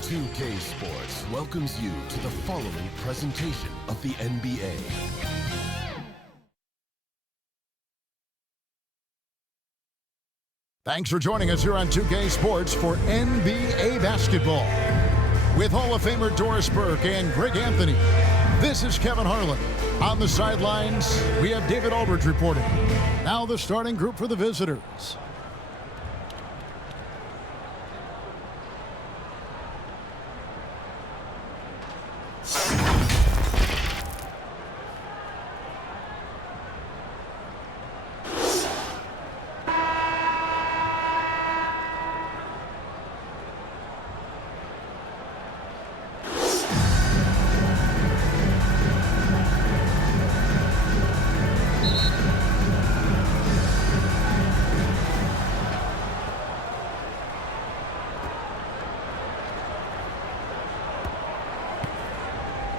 2K Sports welcomes you to the following presentation of the NBA. Thanks for joining us here on 2K Sports for NBA basketball. With Hall of Famer Doris Burke and Greg Anthony, this is Kevin Harlan. On the sidelines, we have David Aldridge reporting. Now the starting group for the visitors.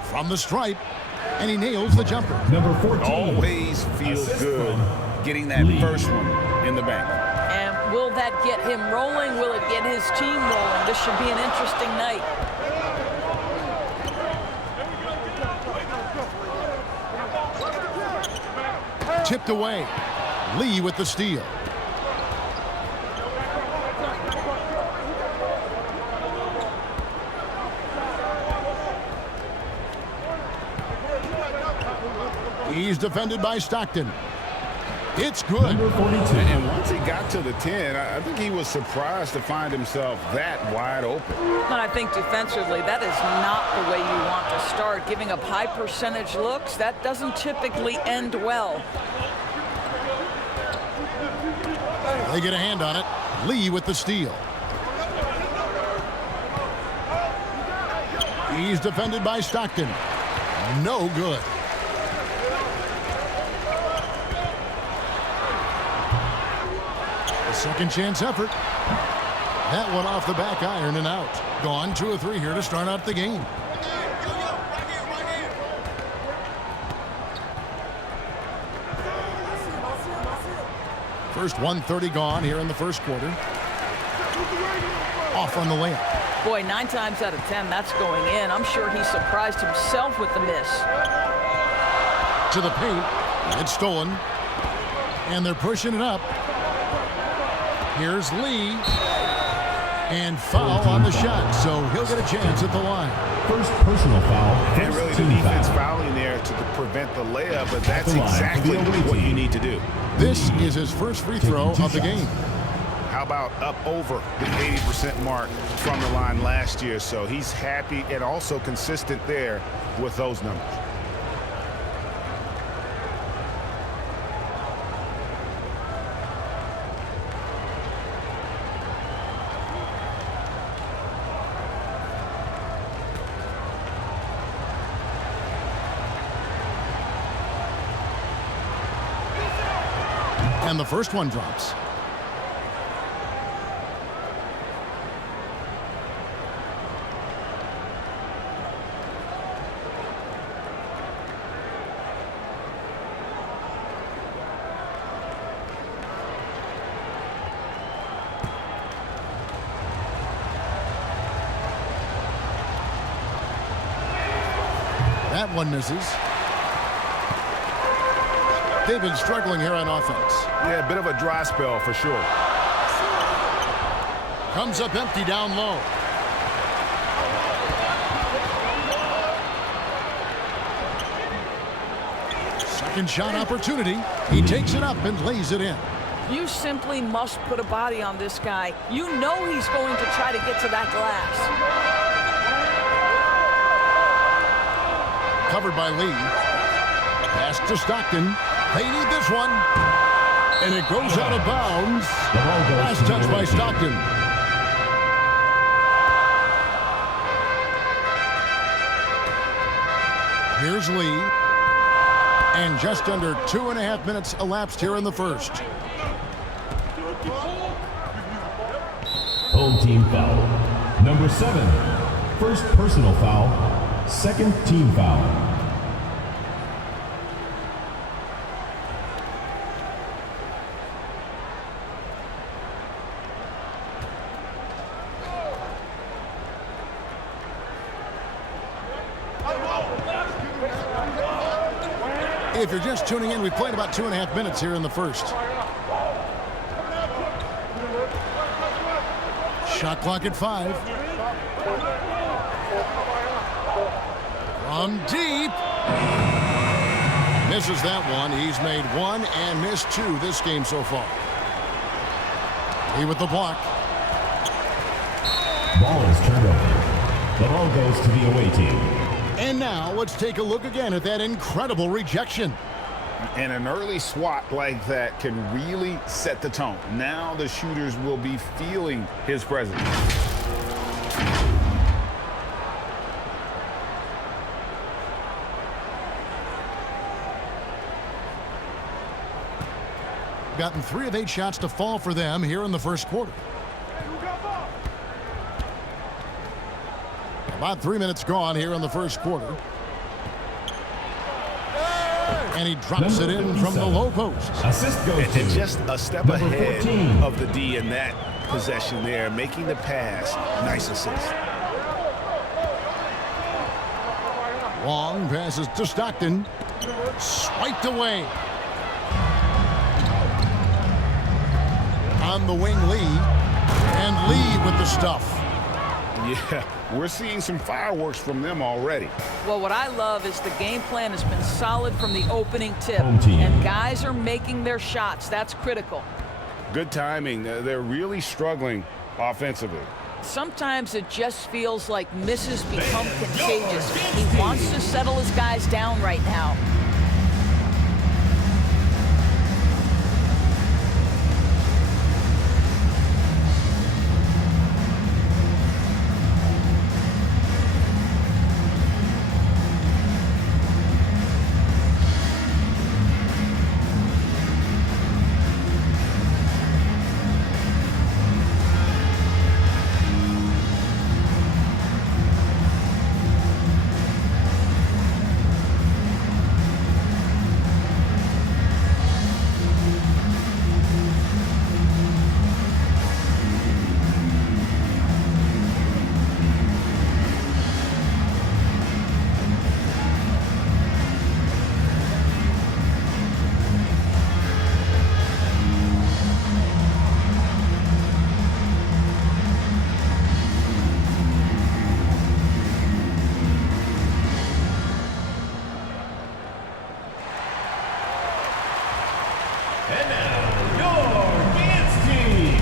From the stripe, and he nails the jumper. Number 14. Always feels good getting that first one in the bank. And will that get him rolling? Will it get his team rolling? This should be an interesting night. Tipped away. Lee with the steal. He's defended by Stockton. It's good. Number 42. And once he got to the 10, I think he was surprised to find himself that wide open. And I think defensively, that is not the way you want to start. Giving up high percentage looks, that doesn't typically end well. They get a hand on it. Lee with the steal. He's defended by Stockton. No good. Second chance effort. That one off the back iron and out. Gone 2 of 3 here to start out the game. First 1:30 gone here in the first quarter. Off on the layup. Boy, 9 times out of 10, that's going in. I'm sure he surprised himself with the miss. To the paint. It's stolen. And they're pushing it up. Here's Lee. And foul on the shot, so he'll get a chance at the line. First personal foul. And really the defense fouling there to prevent the layup, but that's exactly what you need to do. This is his first free throw of the game. How about up over the 80% mark from the line last year? So he's happy and also consistent there with those numbers. And the first one drops. That one misses. They've been struggling here on offense. Yeah, a bit of a dry spell for sure. Comes up empty down low. Second shot opportunity. He takes it up and lays it in. You simply must put a body on this guy. You know he's going to try to get to that glass. Covered by Lee. Pass to Stockton. They need this one. And it goes out of bounds. Last touch by Stockton. Here's Lee. And just under 2.5 minutes elapsed here in the first. Home team foul. Number 7. First personal foul. Second team foul. If you're just tuning in, we played about 2.5 minutes here in the first. Shot clock at 5. From deep. Misses that one. He's made 1 and missed 2 this game so far. He with the block. Ball is turned over. The ball goes to the away team. And now let's take a look again at that incredible rejection. And an early swat like that can really set the tone. Now the shooters will be feeling his presence. Gotten 3 of 8 shots to fall for them here in the first quarter. About 3 minutes gone here in the first quarter. And he drops it in from the low post. Assist goes to And just a step number ahead 14. of the D in that possession there, making the pass. Nice assist. Long passes to Stockton. Swiped away. On the wing, Lee. And Lee with the stuff. Yeah, we're seeing some fireworks from them already. Well, what I love is the game plan has been solid from the opening tip. Home team. And guys are making their shots. That's critical. Good timing. They're really struggling offensively. Sometimes it just feels like misses become contagious. He wants to settle his guys down right now. And now, your dance team.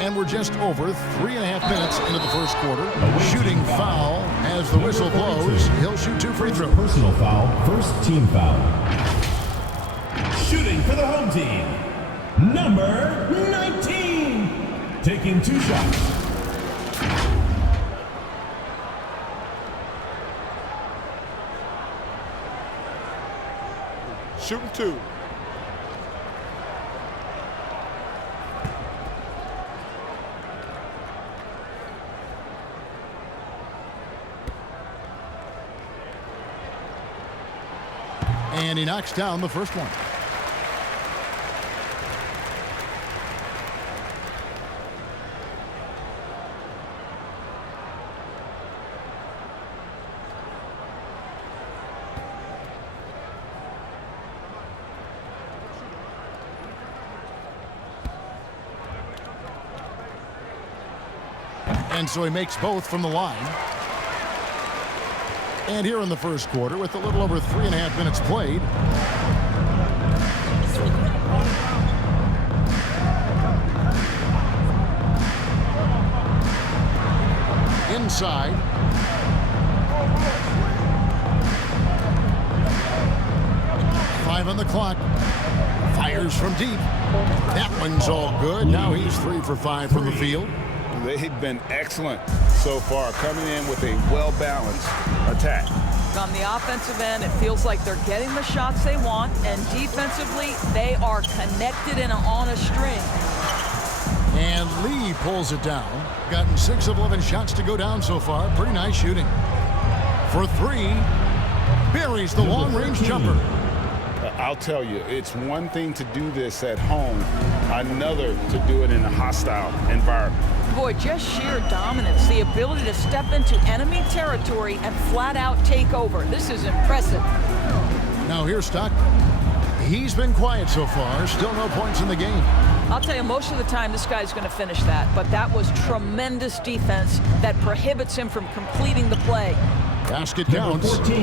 And we're just over 3.5 minutes into the first quarter. Shooting foul as the whistle blows. He'll shoot 2 free throws. Personal foul, first team foul. Shooting for the home team, number 19. Taking 2 shots. Shooting 2. And he knocks down the first one. And so he makes both from the line. And here in the first quarter, with a little over 3.5 minutes played, inside. Five on the clock. Fires from deep. That one's all good. Now he's 3 for 5 from the field. They've been excellent so far, coming in with a well-balanced attack. On the offensive end, it feels like they're getting the shots they want, and defensively, they are connected and on a string. And Lee pulls it down. Gotten 6 of 11 shots to go down so far. Pretty nice shooting. For 3, buries the long-range jumper. I'll tell you, it's one thing to do this at home, another to do it in a hostile environment. Boy, just sheer dominance, the ability to step into enemy territory and flat out take over. This is impressive. Now here's Stockton. He's been quiet so far. Still no points in the game. I'll tell you, most of the time this guy's going to finish that, but that was tremendous defense that prohibits him from completing the play. Basket counts. 14.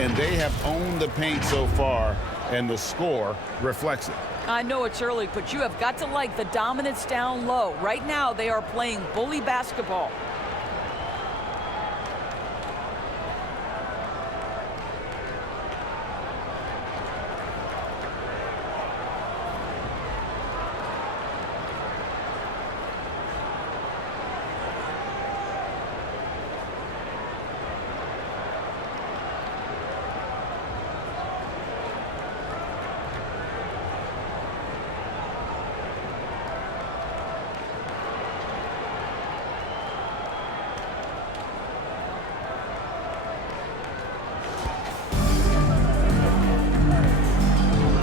And they have owned the paint so far, and the score reflects it. I know it's early, but you have got to like the dominance down low. Right now, they are playing bully basketball.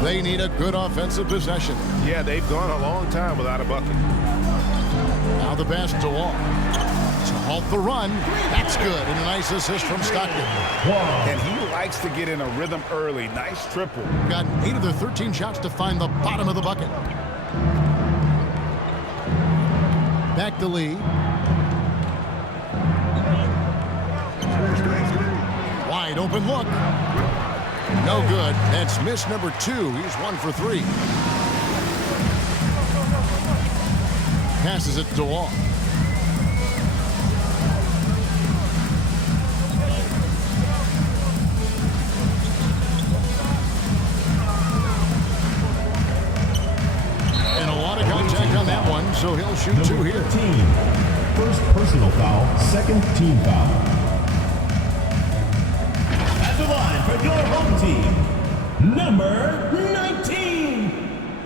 They need a good offensive possession. Yeah, they've gone a long time without a bucket. Now the pass to Wall. To halt the run. That's good. And a nice assist from Stockton. And he likes to get in a rhythm early. Nice triple. Got 8 of the 13 shots to find the bottom of the bucket. Back to Lee. Wide open look. No good. That's miss number 2. He's 1 for 3. Passes it to Wall. And a lot of contact on that one, so he'll shoot 2 here. 13. First personal foul, second team foul. At the line for your home team, number 19.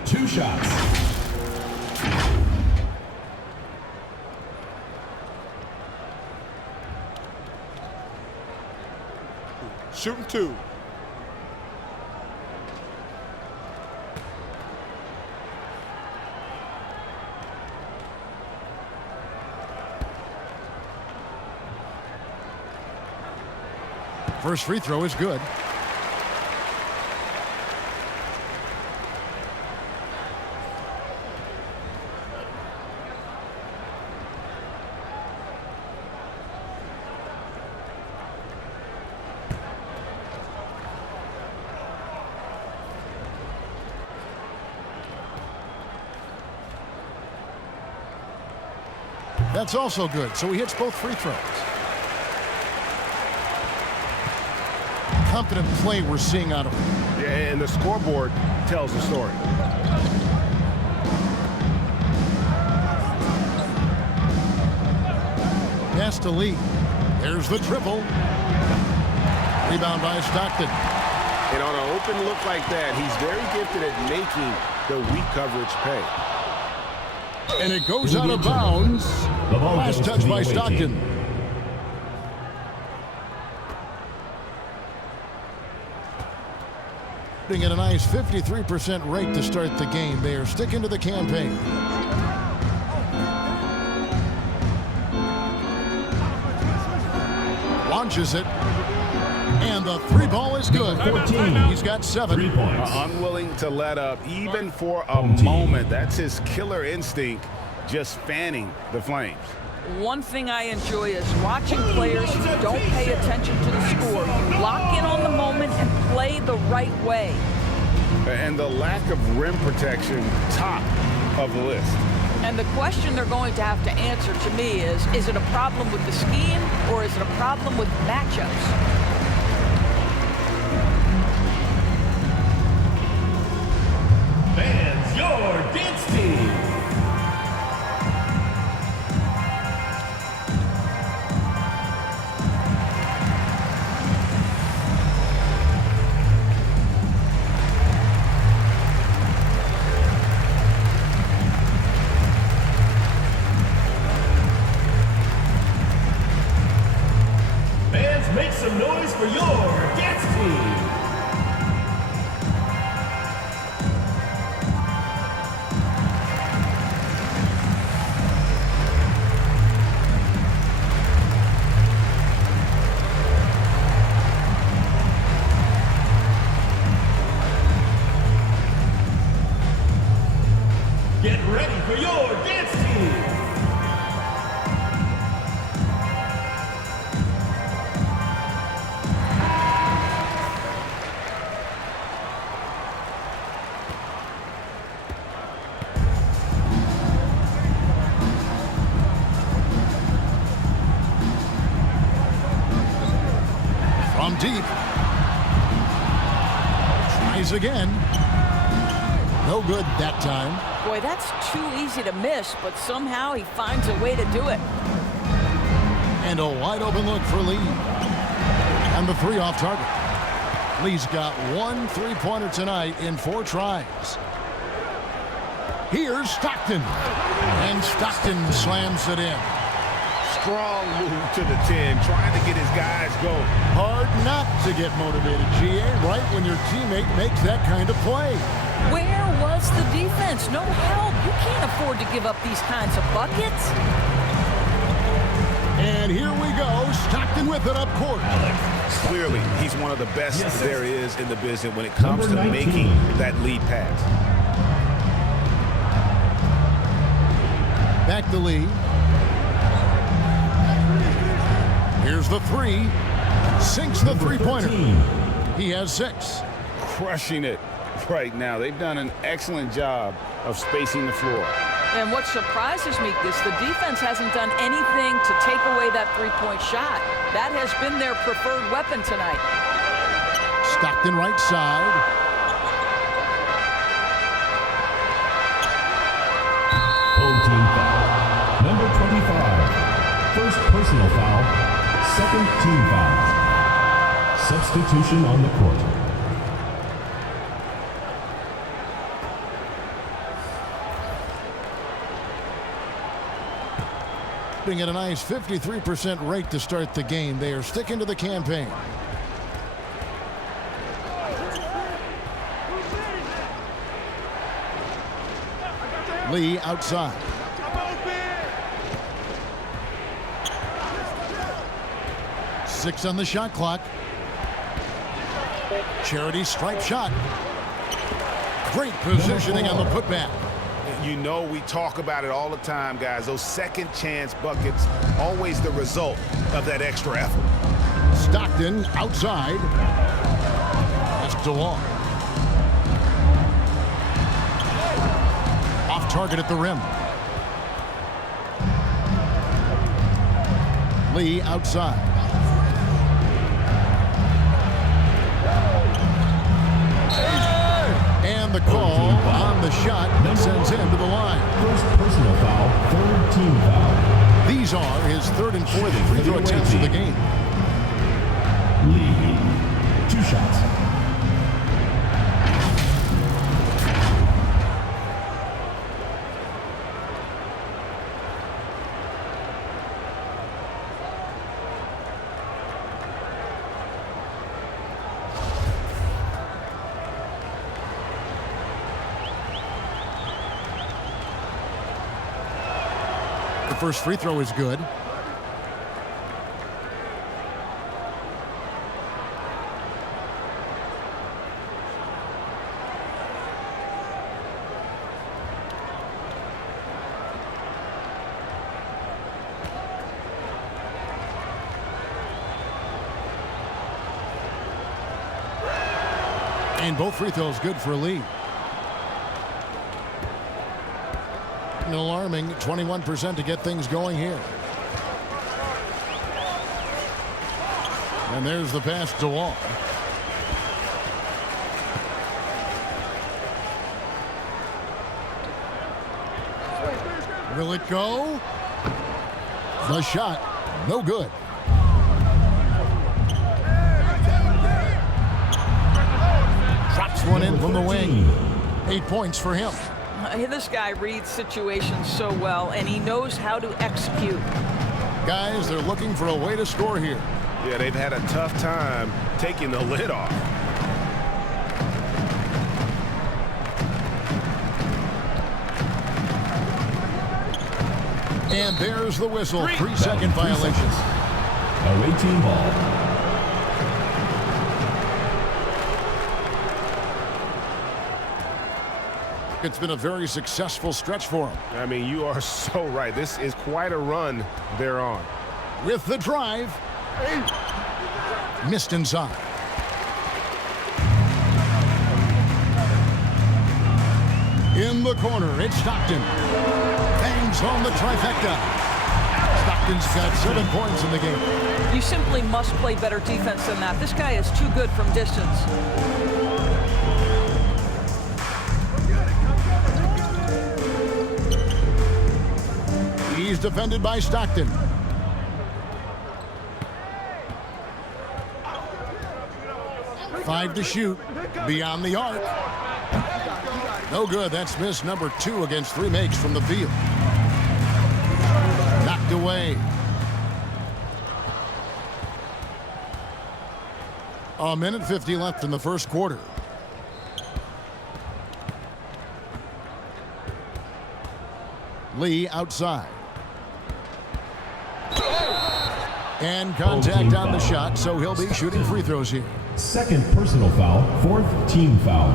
2 shots. Shooting 2. First free throw is good. That's also good, so he hits both free throws. Confident play we're seeing out of him. Yeah, and the scoreboard tells the story. Pass to Lee. There's the triple. Rebound by Stockton. And on an open look like that, he's very gifted at making the weak coverage pay. And it goes out of bounds. Last touch by Stockton. At a nice 53% rate to start the game. They are sticking to the campaign. Launches it. And the 3 ball is good. 14. He's got 7. 3 points. Unwilling to let up even for a moment. That's his killer instinct, just fanning the flames. One thing I enjoy is watching players who don't pay attention to the score, lock in on the moment and play the right way. And the lack of rim protection, top of the list. And the question they're going to have to answer to me is it a problem with the scheme or is it a problem with matchups? Fans, your dance team. Get ready for your dance team. From deep. Tries again. No good that time. Boy, that's too easy to miss, but somehow he finds a way to do it. And a wide open look for Lee. And the three off target. Lee's got 1 3-pointer tonight in 4 tries. Here's Stockton. And Stockton slams it in. Strong move to the 10, trying to get his guys going. Hard not to get motivated, GA, right when your teammate makes that kind of play. Where was the defense? No help. You can't afford to give up these kinds of buckets. And here we go. Stockton with it up court. Clearly, he's one of the best there is in the business when it comes to making that lead pass. Back to Lee. Here's the 3. Sinks the 3-pointer. He has 6. Crushing it right now. They've done an excellent job of spacing the floor. And what surprises me is the defense hasn't done anything to take away that 3-point shot. That has been their preferred weapon tonight. Stockton right side. Home team foul. Number 25. First personal foul. Second team foul. Substitution on the court. At a nice 53% rate to start the game. They are sticking to the campaign. Lee outside. Six on the shot clock. Charity stripe shot. Great positioning on the putback. You know, we talk about it all the time, guys. Those second chance buckets, always the result of that extra effort. Stockton outside. That's DeLong. Off target at the rim. Lee outside. And the call on the shot sends him to the line. First personal foul, third team foul. These are his third and fourth free throw attempts of the game. Lee, 2 shots. The first free throw is good. And both free throws good for Lee. An alarming 21% to get things going here. And there's the pass to Wall. Will it go? The shot, no good. Drops one in from the wing. 8 points for him. This guy reads situations so well, and he knows how to execute. Guys, they're looking for a way to score here. Yeah, they've had a tough time taking the lid off. And there's the whistle. 3-second violation. Away team ball. it's been a very successful stretch for him. I mean, you are so right. This is quite a run they're on. With the drive. Missed inside. In the corner, it's Stockton. Bangs home the trifecta. Stockton's got 7 points in the game. You simply must play better defense than that. This guy is too good from distance. He's defended by Stockton. Five to shoot. Beyond the arc. No good. That's miss number 2 against 3 makes from the field. Knocked away. A minute 50 left in the first quarter. Lee outside. And contact on the shot, so he'll be shooting free throws here. Second personal foul, 4th team foul.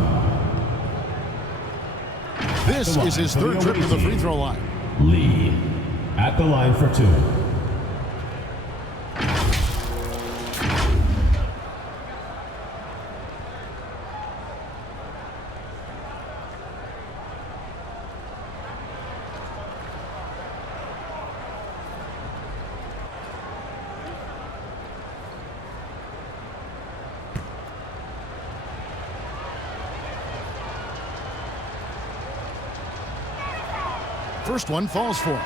This is his 3rd trip to the free throw line. Lee at the line for 2. First one falls for him.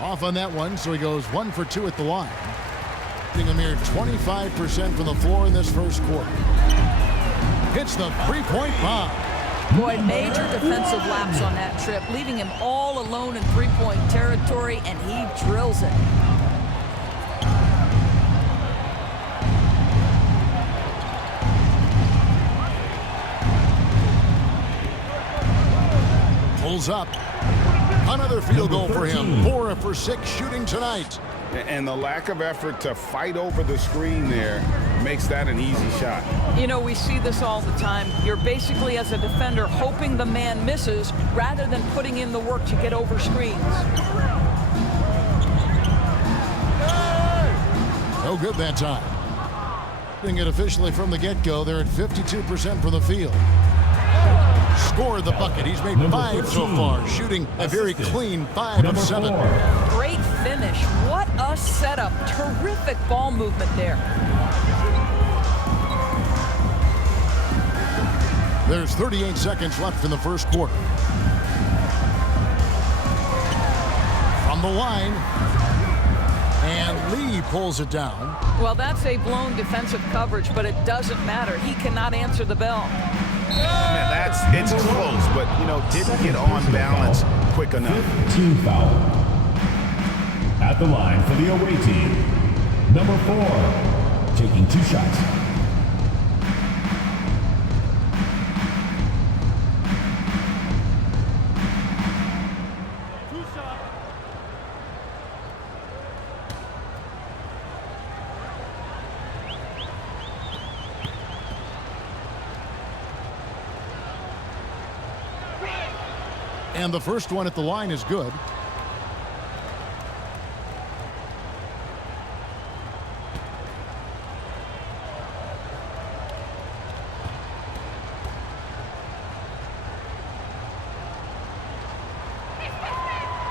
Off on that one, so he goes 1 for 2 at the line. A mere 25% from the floor in this first quarter. Hits the three-point bomb. Boy, major defensive lapse on that trip, leaving him all alone in three-point territory, and he drills it. Pulls up. Another field goal for him. 4 for 6 shooting tonight. And the lack of effort to fight over the screen there makes that an easy shot. You know, we see this all the time. You're basically, as a defender, hoping the man misses rather than putting in the work to get over screens. No good that time. Doing it officially from the get-go. They're at 52% from the field. Scored the bucket. He's made 5 so far, shooting a very clean 5 of 7. Great finish. What a setup. Terrific ball movement there. There's 38 seconds left in the first quarter. From the line. And Lee pulls it down. Well, that's a blown defensive coverage, but it doesn't matter. He cannot answer the bell. Man, it's close, but, you know, didn't get on balance quick enough. 5th team foul. At the line for the away team, number 4, taking 2 shots. And the first one at the line is good.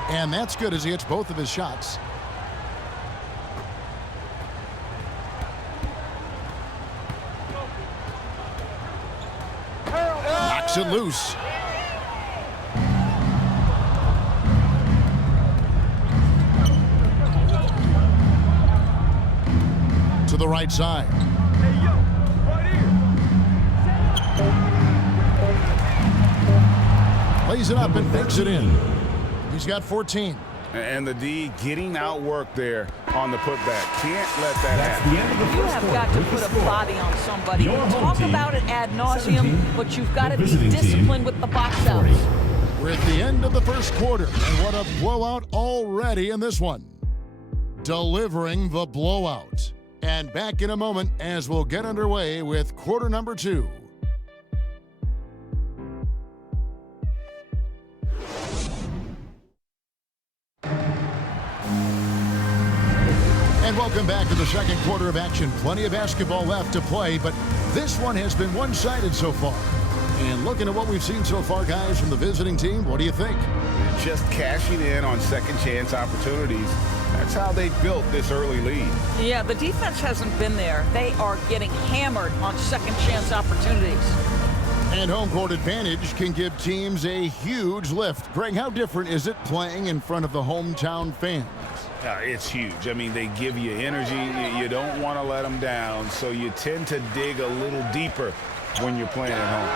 And that's good as he hits both of his shots. Knocks it loose. To the right side. Plays it up and makes it in. He's got 14. And the D getting outworked there on the putback. Can't let that That's the happen. end of the You first have quarter got to with the put a score. body on somebody. Your home Talk team, about it ad nauseum, 17, but you've got to the be visiting team, disciplined with the box 40. outs. We're at the end of the first quarter, and what a blowout already in this one. Delivering the blowout. And back in a moment as we'll get underway with quarter number 2. And welcome back to the second quarter of action. Plenty of basketball left to play, but this one has been one-sided so far. And looking at what we've seen so far, guys, from the visiting team, what do you think? Just cashing in on second chance opportunities. That's how they built this early lead. Yeah, the defense hasn't been there. They are getting hammered on second chance opportunities. And home court advantage can give teams a huge lift. Greg, how different is it playing in front of the hometown fans? It's huge. I mean, they give you energy. You don't want to let them down, so you tend to dig a little deeper when you're playing at home.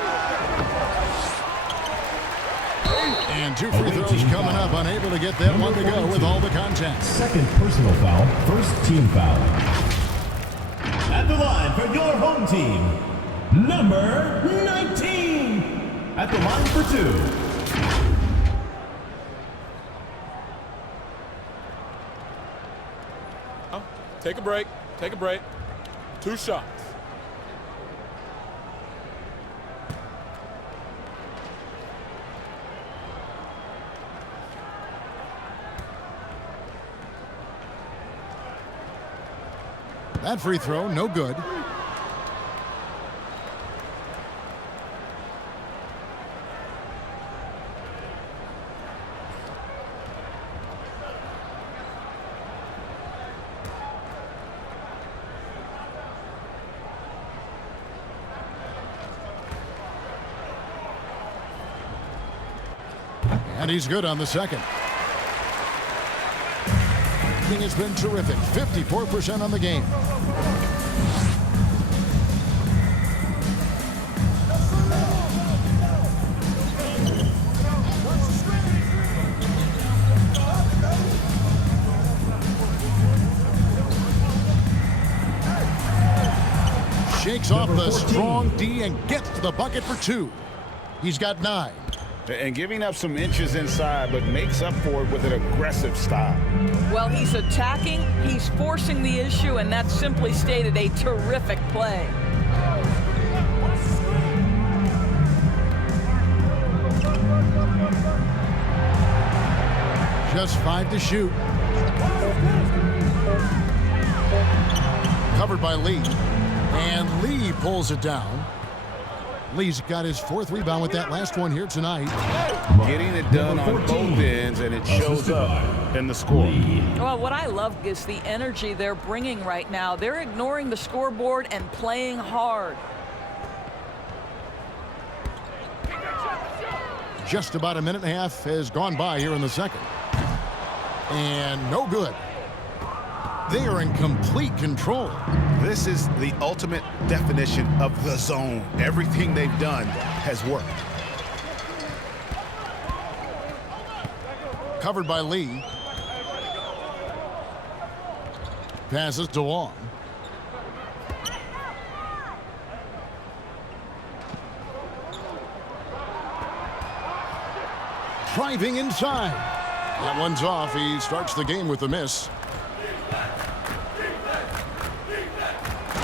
And 2 free throws coming up, unable to get that one to go with all the contact. Second personal foul, first team foul. At the line for your home team, number 19. At the line for 2. Take a break. Take a break. 2 shots. That free throw, no good. And he's good on the second. Has been terrific. 54% on the game. Shakes off the strong D and gets to the bucket for 2. He's got 9. And giving up some inches inside, but makes up for it with an aggressive style. Well, he's attacking, he's forcing the issue, and that's simply stated a terrific play. Just 5 to shoot. Covered by Lee. And Lee pulls it down. Lee's got his 4th rebound with that last one here tonight. Getting it done on both ends, and it shows up in the score. Well, what I love is the energy they're bringing right now. They're ignoring the scoreboard and playing hard. Just about a minute and a half has gone by here in the second. And no good. They are in complete control. This is the ultimate definition of the zone. Everything they've done has worked. Covered by Lee. Passes to Wong. Driving inside. That one's off. He starts the game with a miss.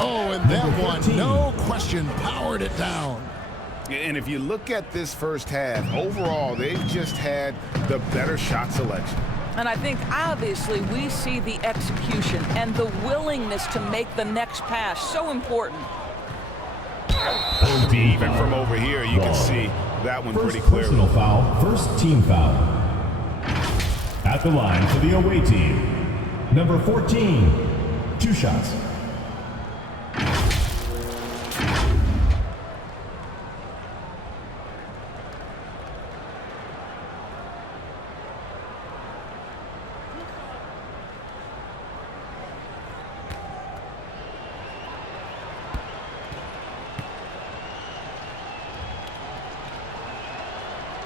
Oh, and that one, no question, powered it down. And if you look at this first half, overall, they've just had the better shot selection. And I think, obviously, we see the execution and the willingness to make the next pass so important. Even from over here, you can see that one pretty First clearly. personal foul, first team foul. At the line for the away team, number 14, 2 shots.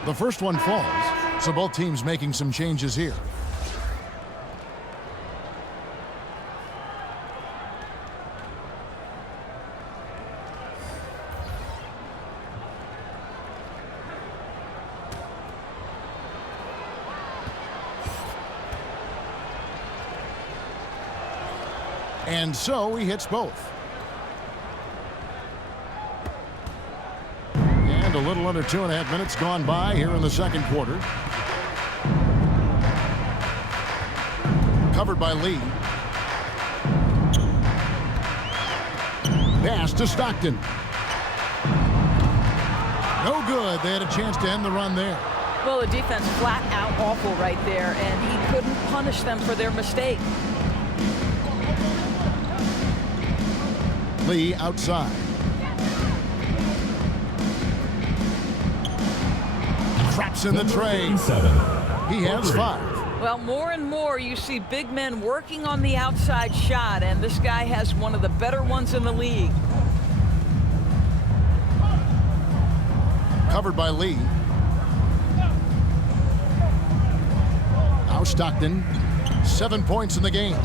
The first one falls, so both teams making some changes here. And so he hits both. And a little under 2.5 minutes gone by here in the second quarter. Covered by Lee. Pass to Stockton. No good. They had a chance to end the run there. Well, the defense flat out awful right there, and he couldn't punish them for their mistake. Lee outside. Traps in the tray. He has 5. Well, more and more you see big men working on the outside shot, and this guy has one of the better ones in the league. Covered by Lee. Now Stockton, 7 points in the game.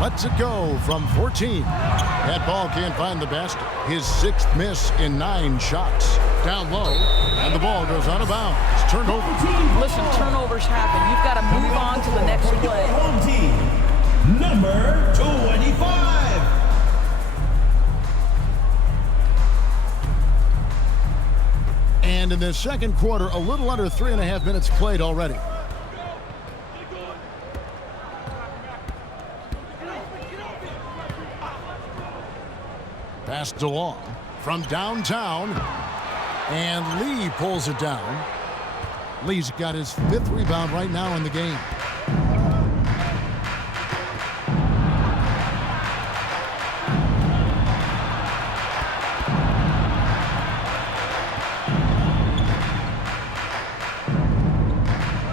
Lets it go from 14. That ball can't find the basket. His 6th miss in 9 shots. Down low, and the ball goes out of bounds. Turned over. Listen, turnovers happen. You've got to move on to the next play. Home team, number 25. And in the second quarter, a little under 3.5 minutes played already. Pass DeLong from downtown, and Lee pulls it down. Lee's got his 5th rebound right now in the game.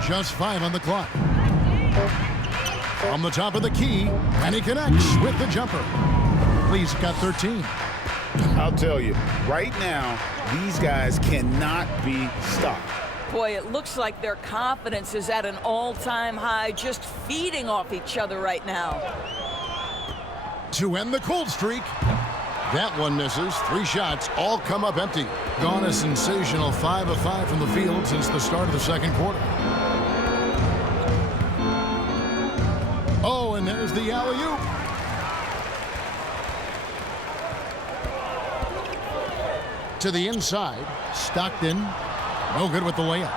Just 5 on the clock. From the top of the key, and he connects with the jumper. Lee's got 13. I'll tell you, right now, these guys cannot be stopped. Boy, it looks like their confidence is at an all-time high, just feeding off each other right now. To end the cold streak. That one misses. 3 shots, all come up empty. Gone a sensational 5 of 5 from the field since the start of the second quarter. Oh, and there's the alley-oop. To the inside, Stockton, no good with the layup.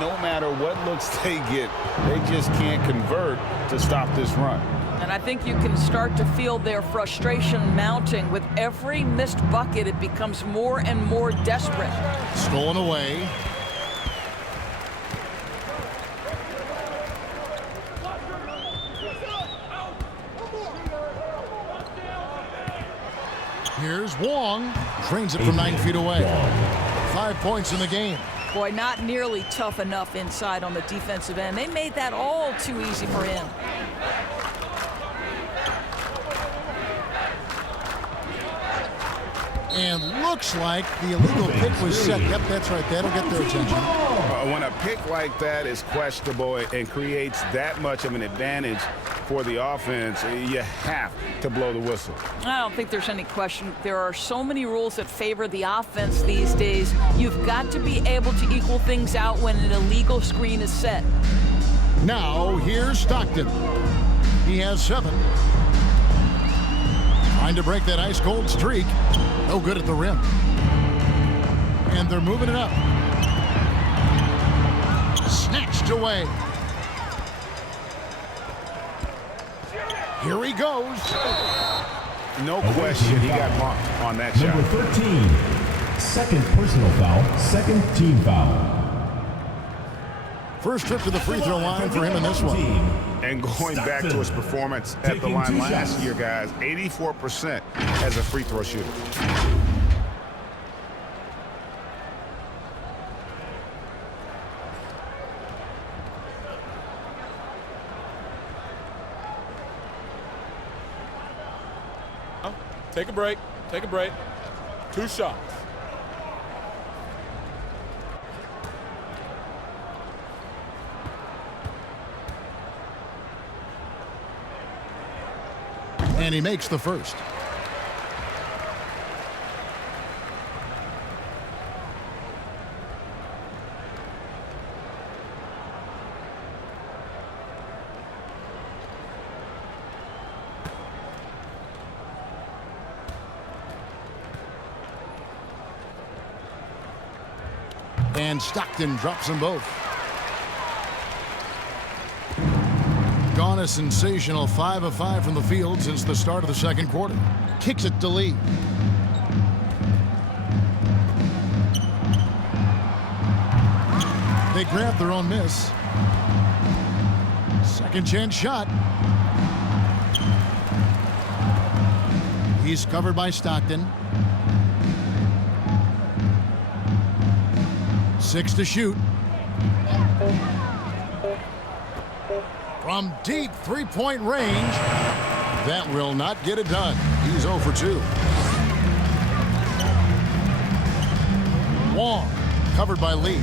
No matter what looks they get, they just can't convert to stop this run. And I think you can start to feel their frustration mounting. With every missed bucket, it becomes more and more desperate. Stolen away. Here's Wong. Trains it from 9 feet away. 5 points in the game. Boy, not nearly tough enough inside on the defensive end. They made that all too easy for him. And looks like the illegal pick was set. Yep, that's right. That'll get their attention. When a pick like that is questionable and creates that much of an advantage for the offense, you have to blow the whistle. I don't think there's any question. There are so many rules that favor the offense these days. You've got to be able to equal things out when an illegal screen is set. Now, here's Stockton. He has 7. Trying to break that ice-cold streak. No good at the rim. And they're moving it up. Snatched away. Here he goes. No question he got marked on that shot. Number 13, second personal foul, second team foul. First trip to the free throw line for him in this one. And going back to his performance at the line last year, guys, 84% as a free throw shooter. Take a break. Take a break. 2 shots. And he makes the first. And Stockton drops them both. Gone a sensational 5 of 5 from the field since the start of the second quarter. Kicks it to Lee. They grab their own miss. Second chance shot. He's covered by Stockton. 6 to shoot. From deep three-point range, that will not get it done. He's 0 for 2. Wong, covered by Lee.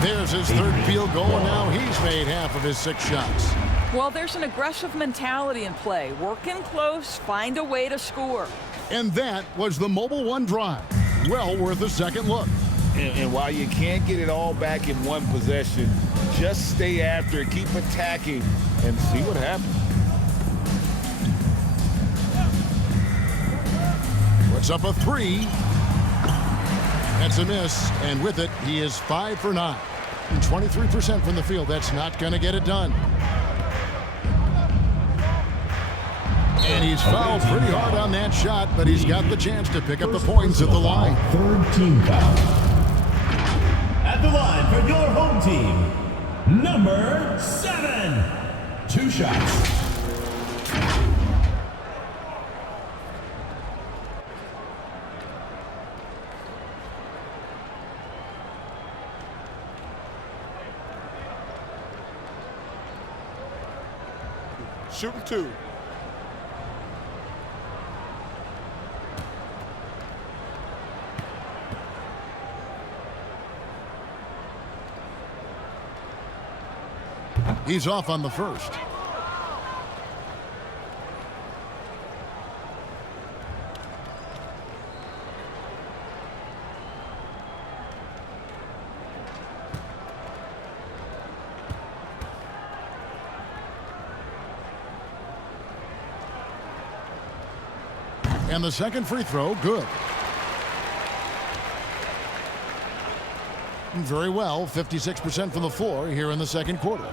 There's his third field goal, and now he's made half of his 6 shots. Well, there's an aggressive mentality in play. Work in close, find a way to score. And that was the Mobile One drive. Well worth a second look. And while you can't get it all back in one possession, just stay after it, keep attacking, and see what happens. Puts up a 3. That's a miss, and with it, he is 5 for 9. And 23% from the field. That's not going to get it done. And he's fouled pretty hard on that shot, but he's got the chance to pick up the points at the line. Third team foul. At the line for your home team, number 7. 2 shots. Shooting 2. He's off on the first. And the second free throw, good. Very well, 56% from the floor here in the second quarter.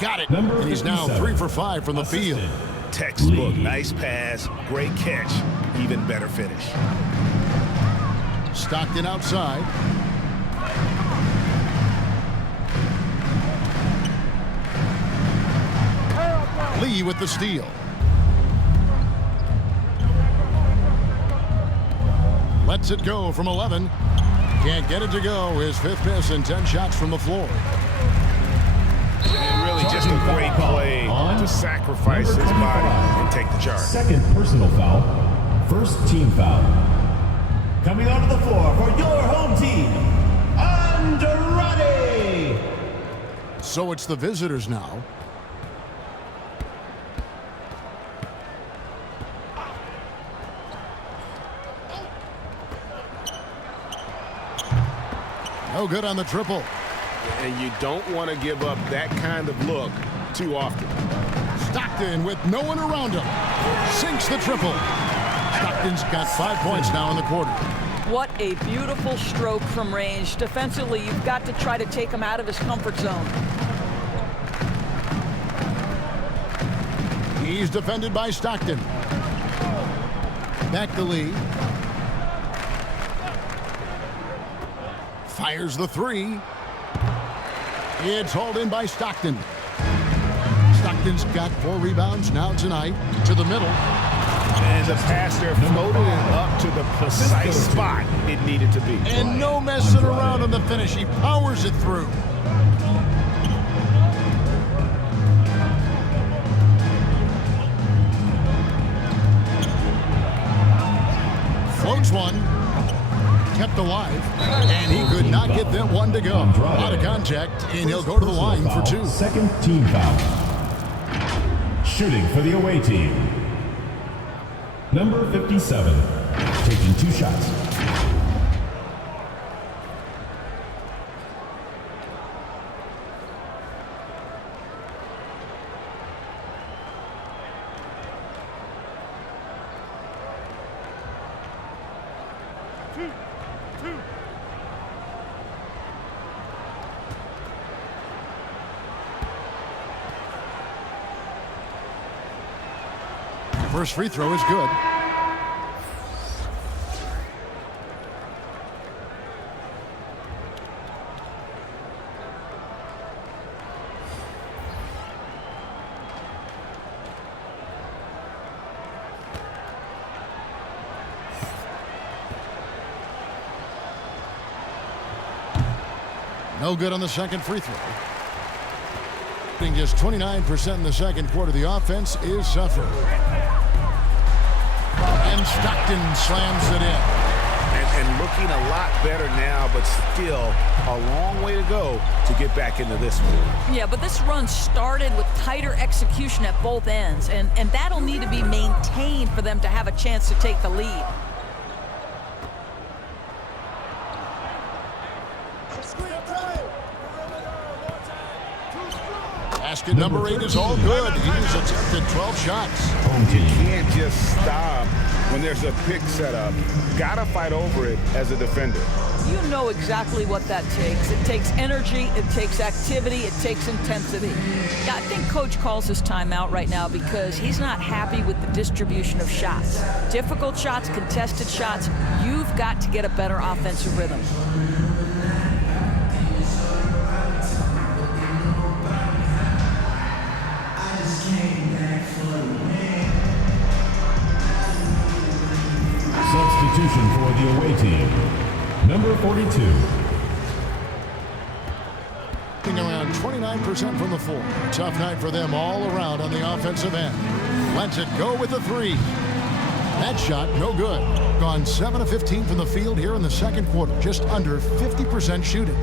Got it. Number And he's now 3 for 5 from the Assisted. field. Textbook, nice pass, great catch, even better finish. Stockton outside. Lee with the steal. Lets it go from 11. Can't get it to go. His 5th miss and 10 shots from the floor. And really just a great play to sacrifice his body and take the charge. Second personal foul. First team foul. Coming onto the floor for your home team, Andrade. So it's the visitors now. No good on the triple. And you don't want to give up that kind of look too often. Stockton with no one around him. Sinks the triple. Stockton's got 5 points now in the quarter. What a beautiful stroke from range. Defensively, you've got to try to take him out of his comfort zone. He's defended by Stockton. Back to Lee. Fires the 3. It's hauled in by Stockton. Stockton's got 4 rebounds now tonight. To the middle. And the pass there floated it up to the precise spot it needed to be. And no messing around on the finish. He powers it through. Floats one. Kept alive. And he could not get that one to go. Out of contact, and he'll go to the line for 2. Second team foul. Shooting for the away team, number 57, taking 2 shots. First free throw is good. No good on the second free throw. Just 29% in the second quarter. The offense is suffering. And Stockton slams it in. And looking a lot better now, but still a long way to go to get back into this one. Yeah, but this run started with tighter execution at both ends, and that'll need to be maintained for them to have a chance to take the lead. Basket number 8 is all good. He's attempted 12 shots. You can't just stop when there's a pick set up. Gotta fight over it as a defender. You know exactly what that takes. It takes energy, it takes activity, it takes intensity. Yeah, I think Coach calls his timeout right now because he's not happy with the distribution of shots. Difficult shots, contested shots. You've got to get a better offensive rhythm. Substitution for the away team. Number 42. Around 29% from the floor. Tough night for them all around on the offensive end. Lets it go with the 3. That shot, no good. Gone 7 of 15 from the field here in the second quarter. Just under 50% shooting.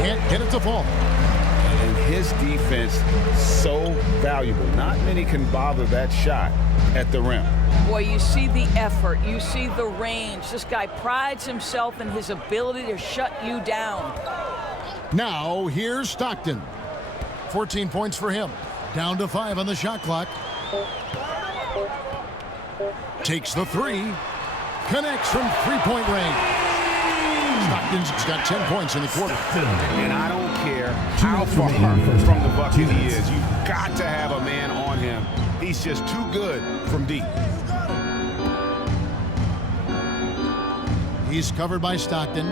Can't get it to fall. And his defense so valuable. Not many can bother that shot at the rim. Boy, you see the effort, you see the range. This guy prides himself in his ability to shut you down. Now, here's Stockton. 14 points for him. Down to 5 on the shot clock. Takes the 3. Connects from three-point range. Stockton's got 10 points in the quarter. And I don't care how far from the bucket he is. You've got to have a man on him. He's just too good from deep. He's covered by Stockton.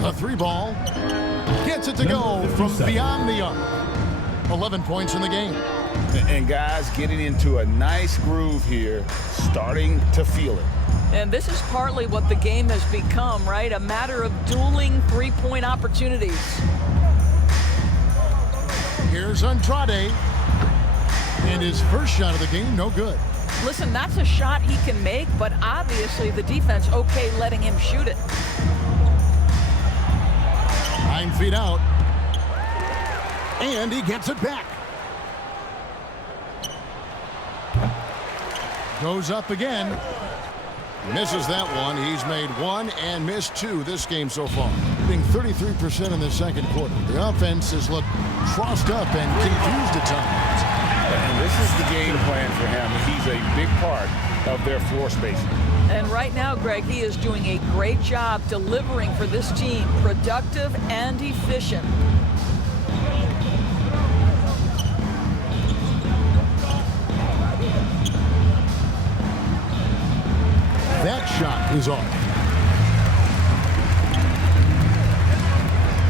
The 3 ball. Gets it to go from beyond the arc. 11 points in the game. And guys getting into a nice groove here, starting to feel it. And this is partly what the game has become, right? A matter of dueling three-point opportunities. Here's Andrade. And his first shot of the game, no good. Listen, that's a shot he can make, but obviously the defense okay letting him shoot it. 9 feet out. And he gets it back. Goes up again. Misses that one. He's made 1 and missed 2 this game so far. Being 33% in the second quarter. The offense has looked crossed up and confused at times. And this is the game plan for him. He's a big part of their floor spacing. And right now, Greg, he is doing a great job delivering for this team. Productive and efficient. That shot is off.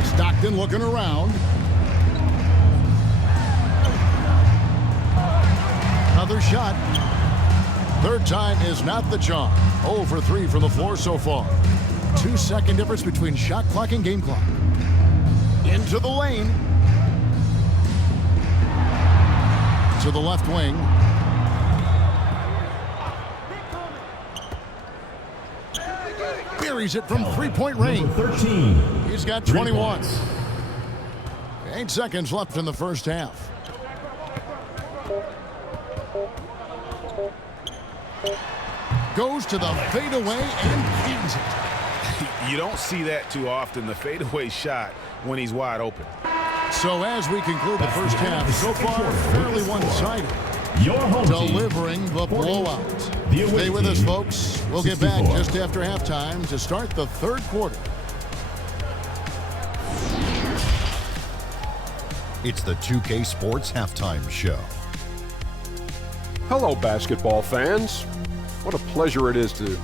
Stockton looking around. Another shot. Third time is not the charm. 0 for 3 from the floor so far. 2-second difference between shot clock and game clock. Into the lane. To the left wing. Buries it from three-point range. 13. He's got 21. 8 seconds left in the first half. Goes to the fadeaway and cleans it. You don't see that too often, the fadeaway shot when he's wide open. So as we conclude the first half, so far fairly one-sided. Your home team. Delivering the blowout. The away Stay with us, team. folks. We'll get back 64. just after halftime to start the third quarter. It's the 2K Sports Halftime Show. Hello, basketball fans. What a pleasure it is to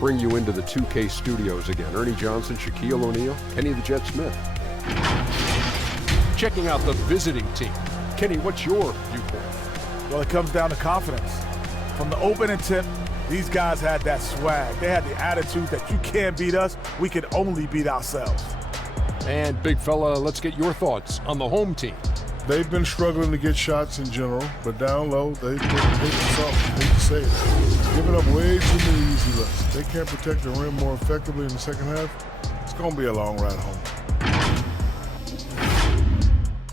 bring you into the 2K studios again. Ernie Johnson, Shaquille O'Neal, Kenny the Jet Smith. Checking out the visiting team. Kenny, what's your viewpoint? Well, it comes down to confidence. From the opening tip, these guys had that swag. They had the attitude that you can't beat us, we can only beat ourselves. And big fella, let's get your thoughts on the home team. They've been struggling to get shots in general, but down low, they've been taking something. I hate to say it. Giving up way too many easy looks. They can't protect the rim more effectively in the second half. It's going to be a long ride home.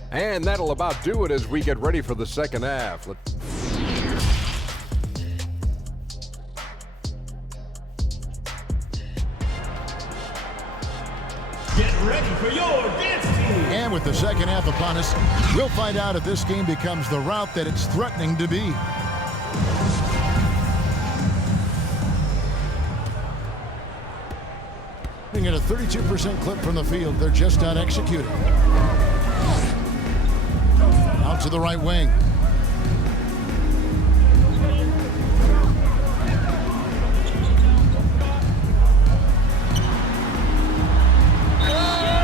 And that'll about do it as we get ready for the second half. Get ready for your dance team. And with the second half upon us, we'll find out if this game becomes the route that it's threatening to be. At a 32% clip from the field, they're just not executing. Out to the right wing.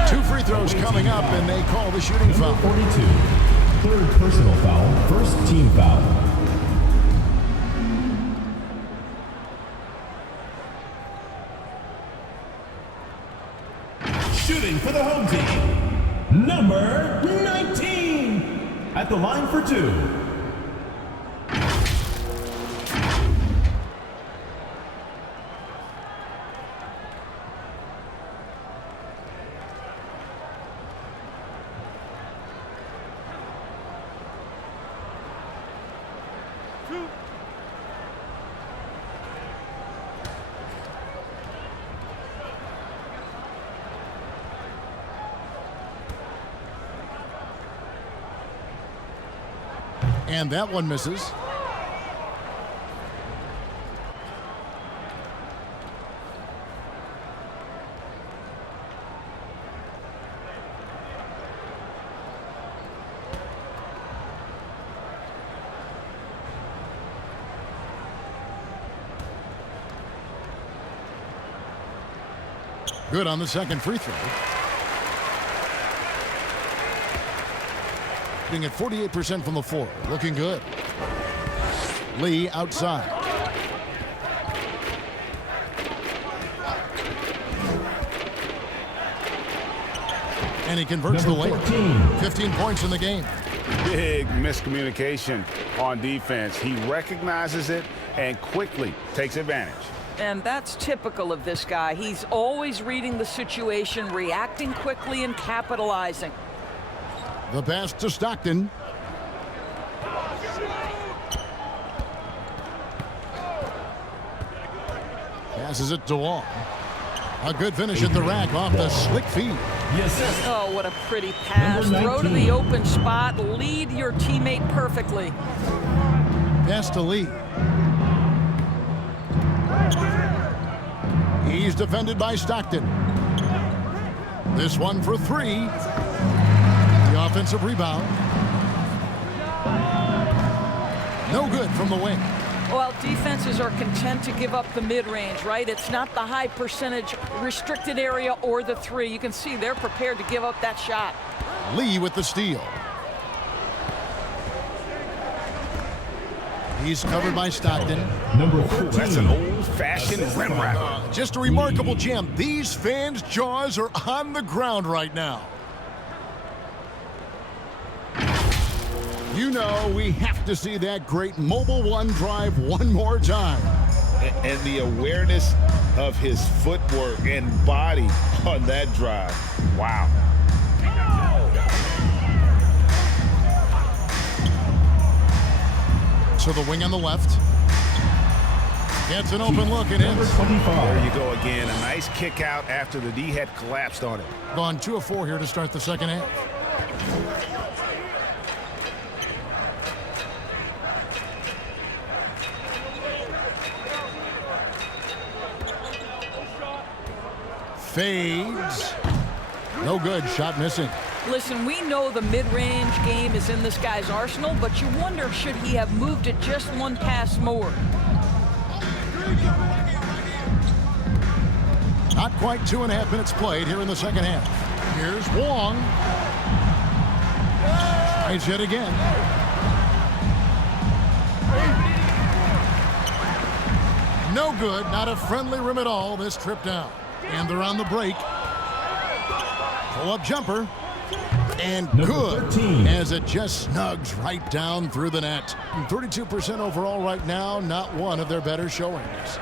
Two free throws coming up, and they call the shooting foul. 42. Third personal foul. First team foul. Shooting for the home team, number 19. At the line for two. And that one misses. Good on the second free throw. At 48% from the floor. Looking good. Lee outside. And he converts the layup. 15 points in the game. Big miscommunication on defense. He recognizes it and quickly takes advantage. And that's typical of this guy. He's always reading the situation, reacting quickly, and capitalizing. The pass to Stockton. Passes it to Wall. A good finish at the rack off the slick feed. Yes, sir. Oh, what a pretty pass. Throw to the open spot. Lead your teammate perfectly. Pass to Lee. He's defended by Stockton. This one for three. The offensive rebound. No good from the wing. Well, defenses are content to give up the mid-range, right? It's not the high percentage restricted area or the three. You can see they're prepared to give up that shot. Lee with the steal. He's covered by Stockton. Number 13. That's an old-fashioned rim wrap. Just a remarkable jam. These fans' jaws are on the ground right now. You know we have to see that great Mobile One drive one more time. And the awareness of his footwork and body on that drive. Wow. So the wing on the left. Gets an open look and Number in. 25. There you go again. A nice kick out after the D had collapsed on it. Gone 2 of 4 here to start the second half. Fades. No good. Shot missing. Listen, we know the mid-range game is in this guy's arsenal, but you wonder, should he have moved it just one pass more? Not quite 2.5 minutes played here in the second half. Here's Wong. Tries it again. No good. Not a friendly rim at all this trip down. And they're on the break. Pull-up jumper. And good, as it just snugs right down through the net. 32% overall right now, not one of their better showings.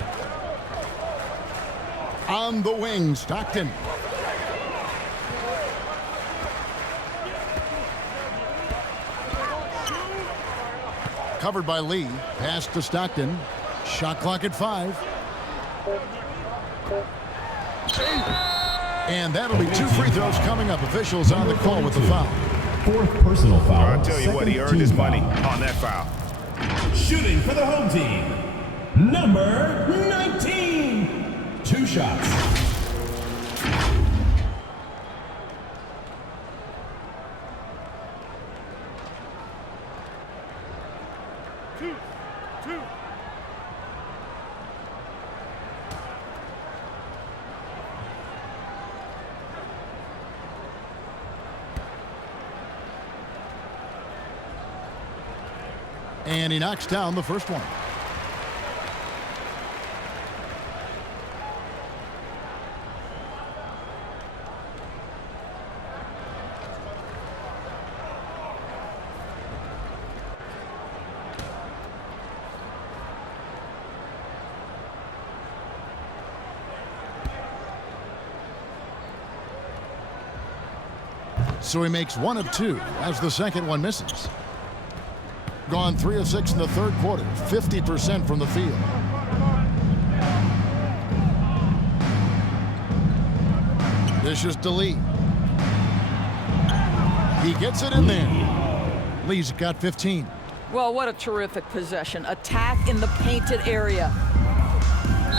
On the wing, Stockton. Covered by Lee. Pass to Stockton. Shot clock at 5. And that'll be 2 free throws coming up. Officials on the call with the foul. 4th personal foul. I'll tell you what, he earned his money on that foul. Shooting for the home team, number 19. 2 shots. And he knocks down the first one. So he makes 1 of 2 as the second one misses. Gone 3 of 6 in the third quarter, 50% from the field. This is to Lee. He gets it in there. Lee's got 15. Well, what a terrific possession. Attack in the painted area.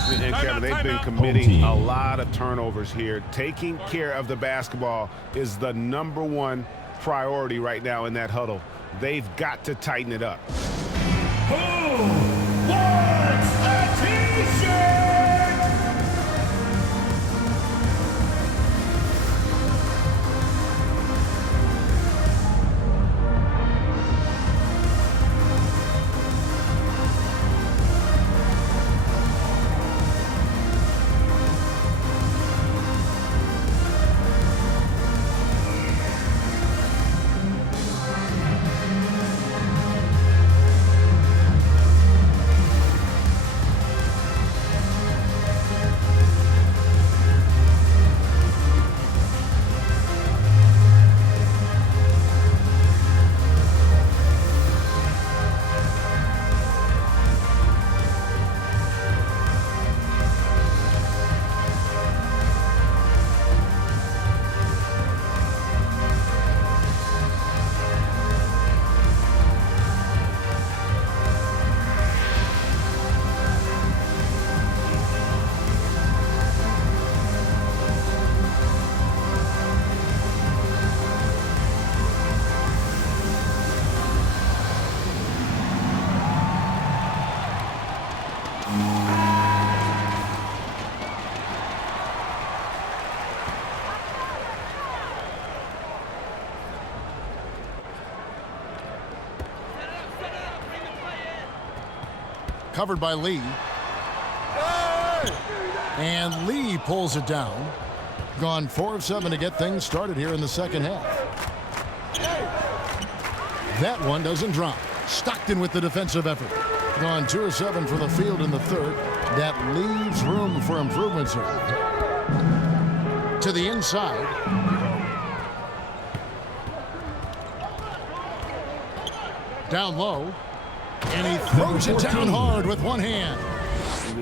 And Kevin, they've been committing a lot of turnovers here. Taking care of the basketball is the #1 priority right now in that huddle. They've got to tighten it up. Who wants a t-shirt? Covered by Lee. And Lee pulls it down. Gone 4 of 7 to get things started here in the second half. That one doesn't drop. Stockton with the defensive effort. Gone 2 of 7 from the field in the third. That leaves room for improvements here. To the inside. Down low. And he throws it down hard with one hand.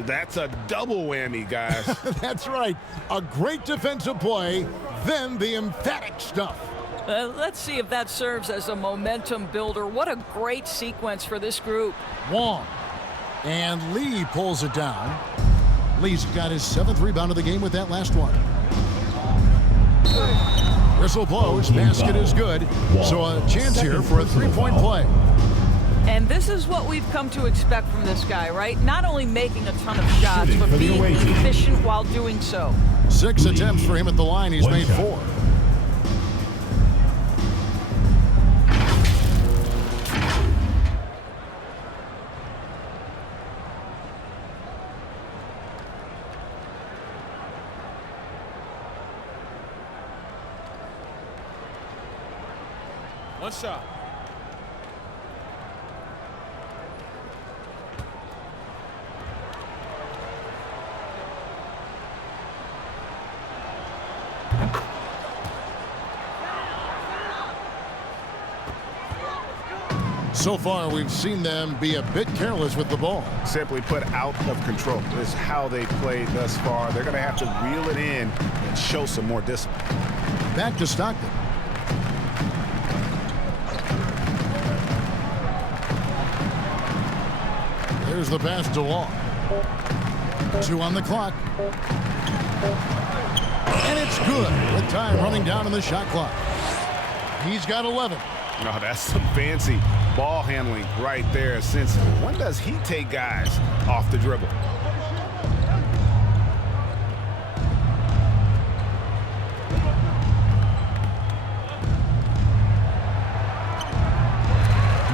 That's a double whammy, guys. That's right. A great defensive play, then the emphatic stuff. Let's see if that serves as a momentum builder. What a great sequence for this group. Wong. And Lee pulls it down. Lee's got his 7th rebound of the game with that last one. Whistle blows, basket is good. So a chance here for a 3-point play. And this is what we've come to expect from this guy, right? Not only making a ton of shots, but being efficient while doing so. 6 attempts for him at the line. He's made 4. One shot. So far, we've seen them be a bit careless with the ball. Simply put, out of control. This is how they played thus far. They're going to have to reel it in and show some more discipline. Back to Stockton. Here's the pass to Wong. 2 on the clock. And it's good with time running down on the shot clock. He's got 11. No, that's some fancy ball handling right there. Since when does he take guys off the dribble?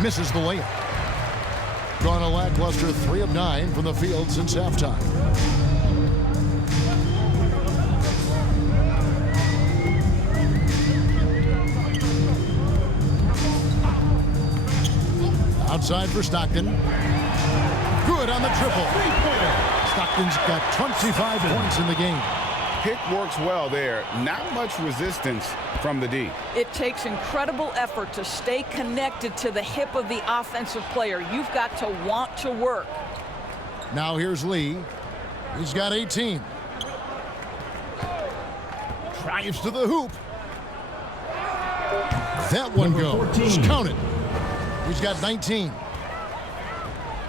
Misses the layup. Gone a lackluster 3 of 9 from the field since halftime. Outside for Stockton. Good on the triple. Stockton's got 25 points in the game. Pick works well there. Not much resistance from the D. It takes incredible effort to stay connected to the hip of the offensive player. You've got to want to work. Now here's Lee. He's got 18. Drives to the hoop. That one goes. Count it. He's got 19.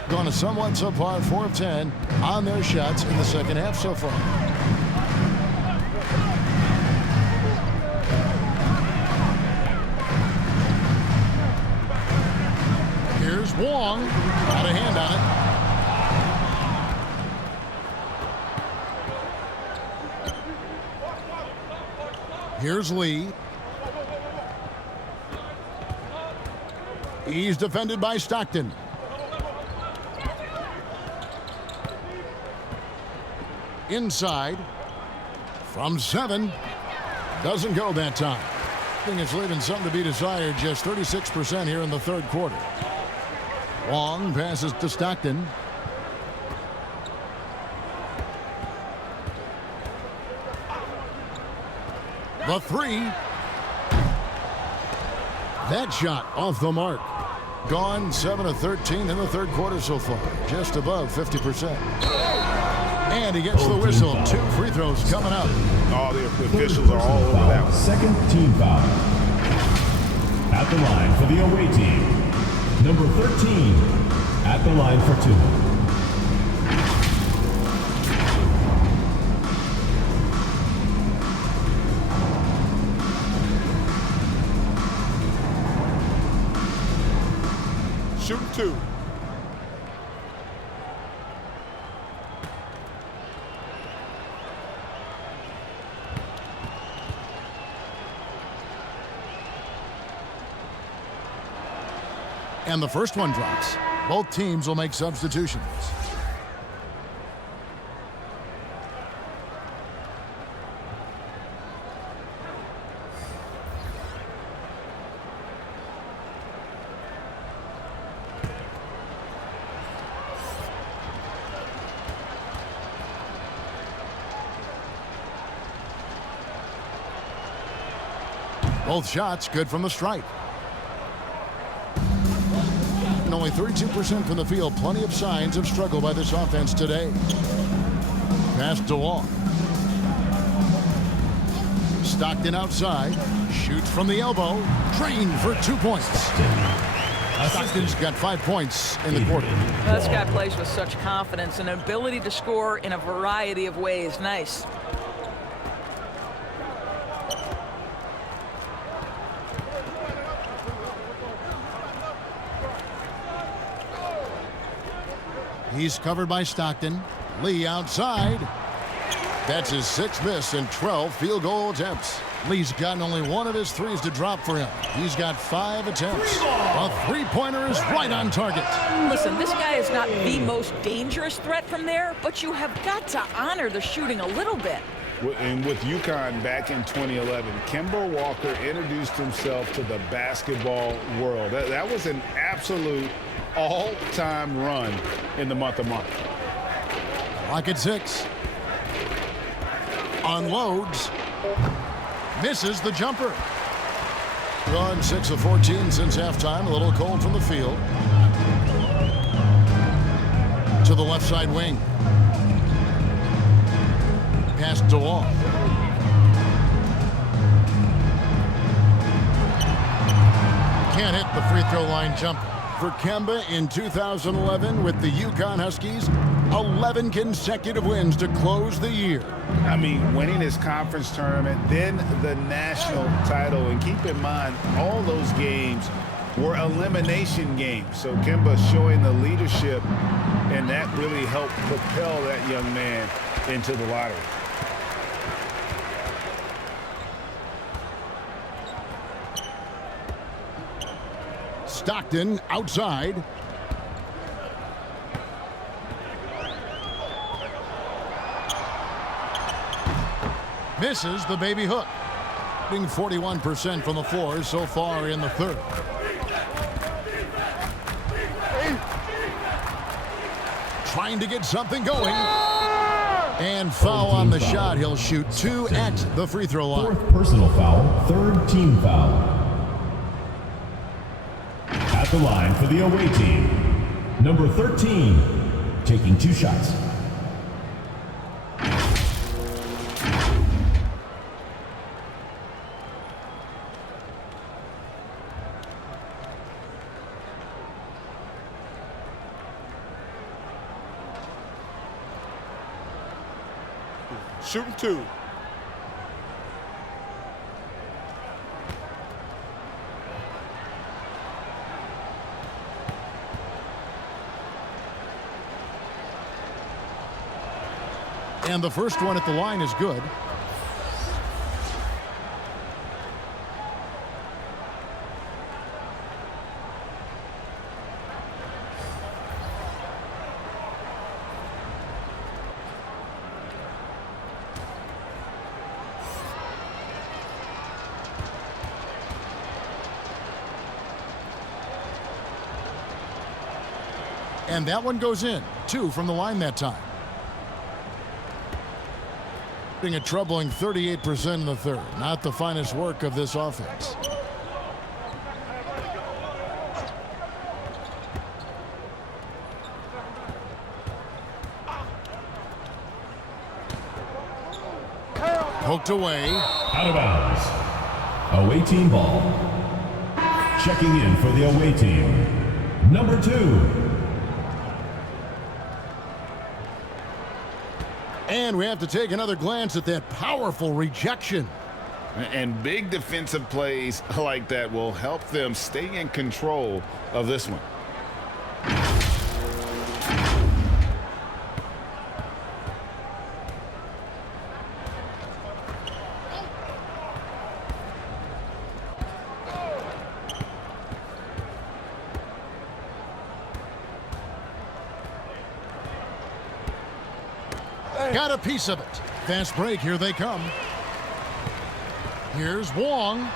Gone a somewhat subpar 4 of 10 on their shots in the second half so far. Here's Wong. Got a hand on it. Here's Lee. He's defended by Stockton. Inside. From 7. Doesn't go that time. I think it's leaving something to be desired. Just 36% here in the third quarter. Wong passes to Stockton. The 3. That shot off the mark. Gone 7 of 13 in the third quarter so far. Just above 50%. And he gets the whistle. 2 free throws coming up. All the officials are all over that one. Second team foul. At the line for the away team. Number 13. At the line for 2. Shooting 2. And the first one drops. Both teams will make substitutions. Both shots good from the stripe. And only 32% from the field. Plenty of signs of struggle by this offense today. Pass to Wong. Stockton outside. Shoots from the elbow. Drained for 2 points. Stockton's got 5 points in the quarter. This guy plays with such confidence and an ability to score in a variety of ways. Nice. He's covered by Stockton. Lee outside. That's his 6th miss and 12 field goal attempts. Lee's gotten only 1 of his 3s to drop for him. He's got 5 attempts. A 3-pointer is right on target. Listen, this guy is not the most dangerous threat from there, but you have got to honor the shooting a little bit. And with UConn back in 2011, Kemba Walker introduced himself to the basketball world. That was an absolute all-time run in the month of March. Clock at 6. Unloads. Misses the jumper. Gone 6 of 14 since halftime. A little cold from the field. To the left side wing. Pass DeWall. Can't hit the free throw line jumper. For Kemba in 2011 with the UConn Huskies, 11 consecutive wins to close the year. I mean, winning his conference tournament, then the national title. And keep in mind, all those games were elimination games. So Kemba showing the leadership, and that really helped propel that young man into the lottery. Stockton outside. Misses the baby hook. Being 41% from the floor so far in the third. Trying to get something going. And foul on the shot. He'll shoot 2 at the free throw line. 4th personal foul, 3rd team foul. At the line for the away team, number 13, taking 2 shots. Shooting 2. And the first one at the line is good. And that one goes in. 2 from the line that time. Being a troubling 38% in the third. Not the finest work of this offense. Poked away. Out of bounds. Away team ball. Checking in for the away team, number 2. And we have to take another glance at that powerful rejection. And big defensive plays like that will help them stay in control of this one. Got a piece of it. Fast break, here they come. Here's Wong.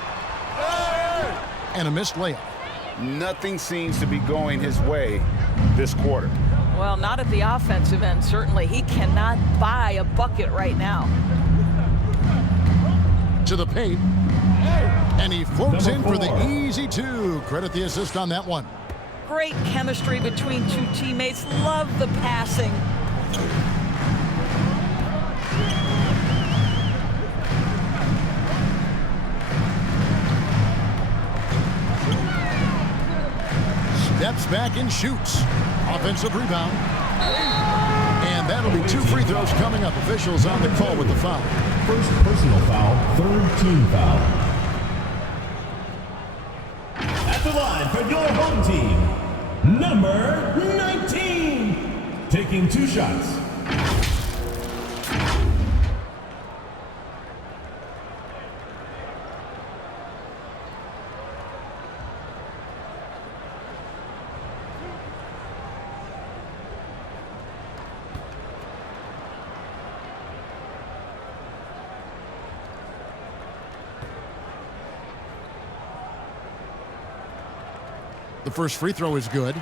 And a missed layup. Nothing seems to be going his way this quarter. Well, not at the offensive end, certainly. He cannot buy a bucket right now. To the paint. And he floats in for the easy 2. Credit the assist on that one. Great chemistry between two teammates. Love the passing. steps back and shoots. Offensive rebound. And that'll be 2 free throws coming up. Officials on the call with the foul. First personal foul, third team foul. At the line for your home team, number 19, taking 2 shots. The first free throw is good.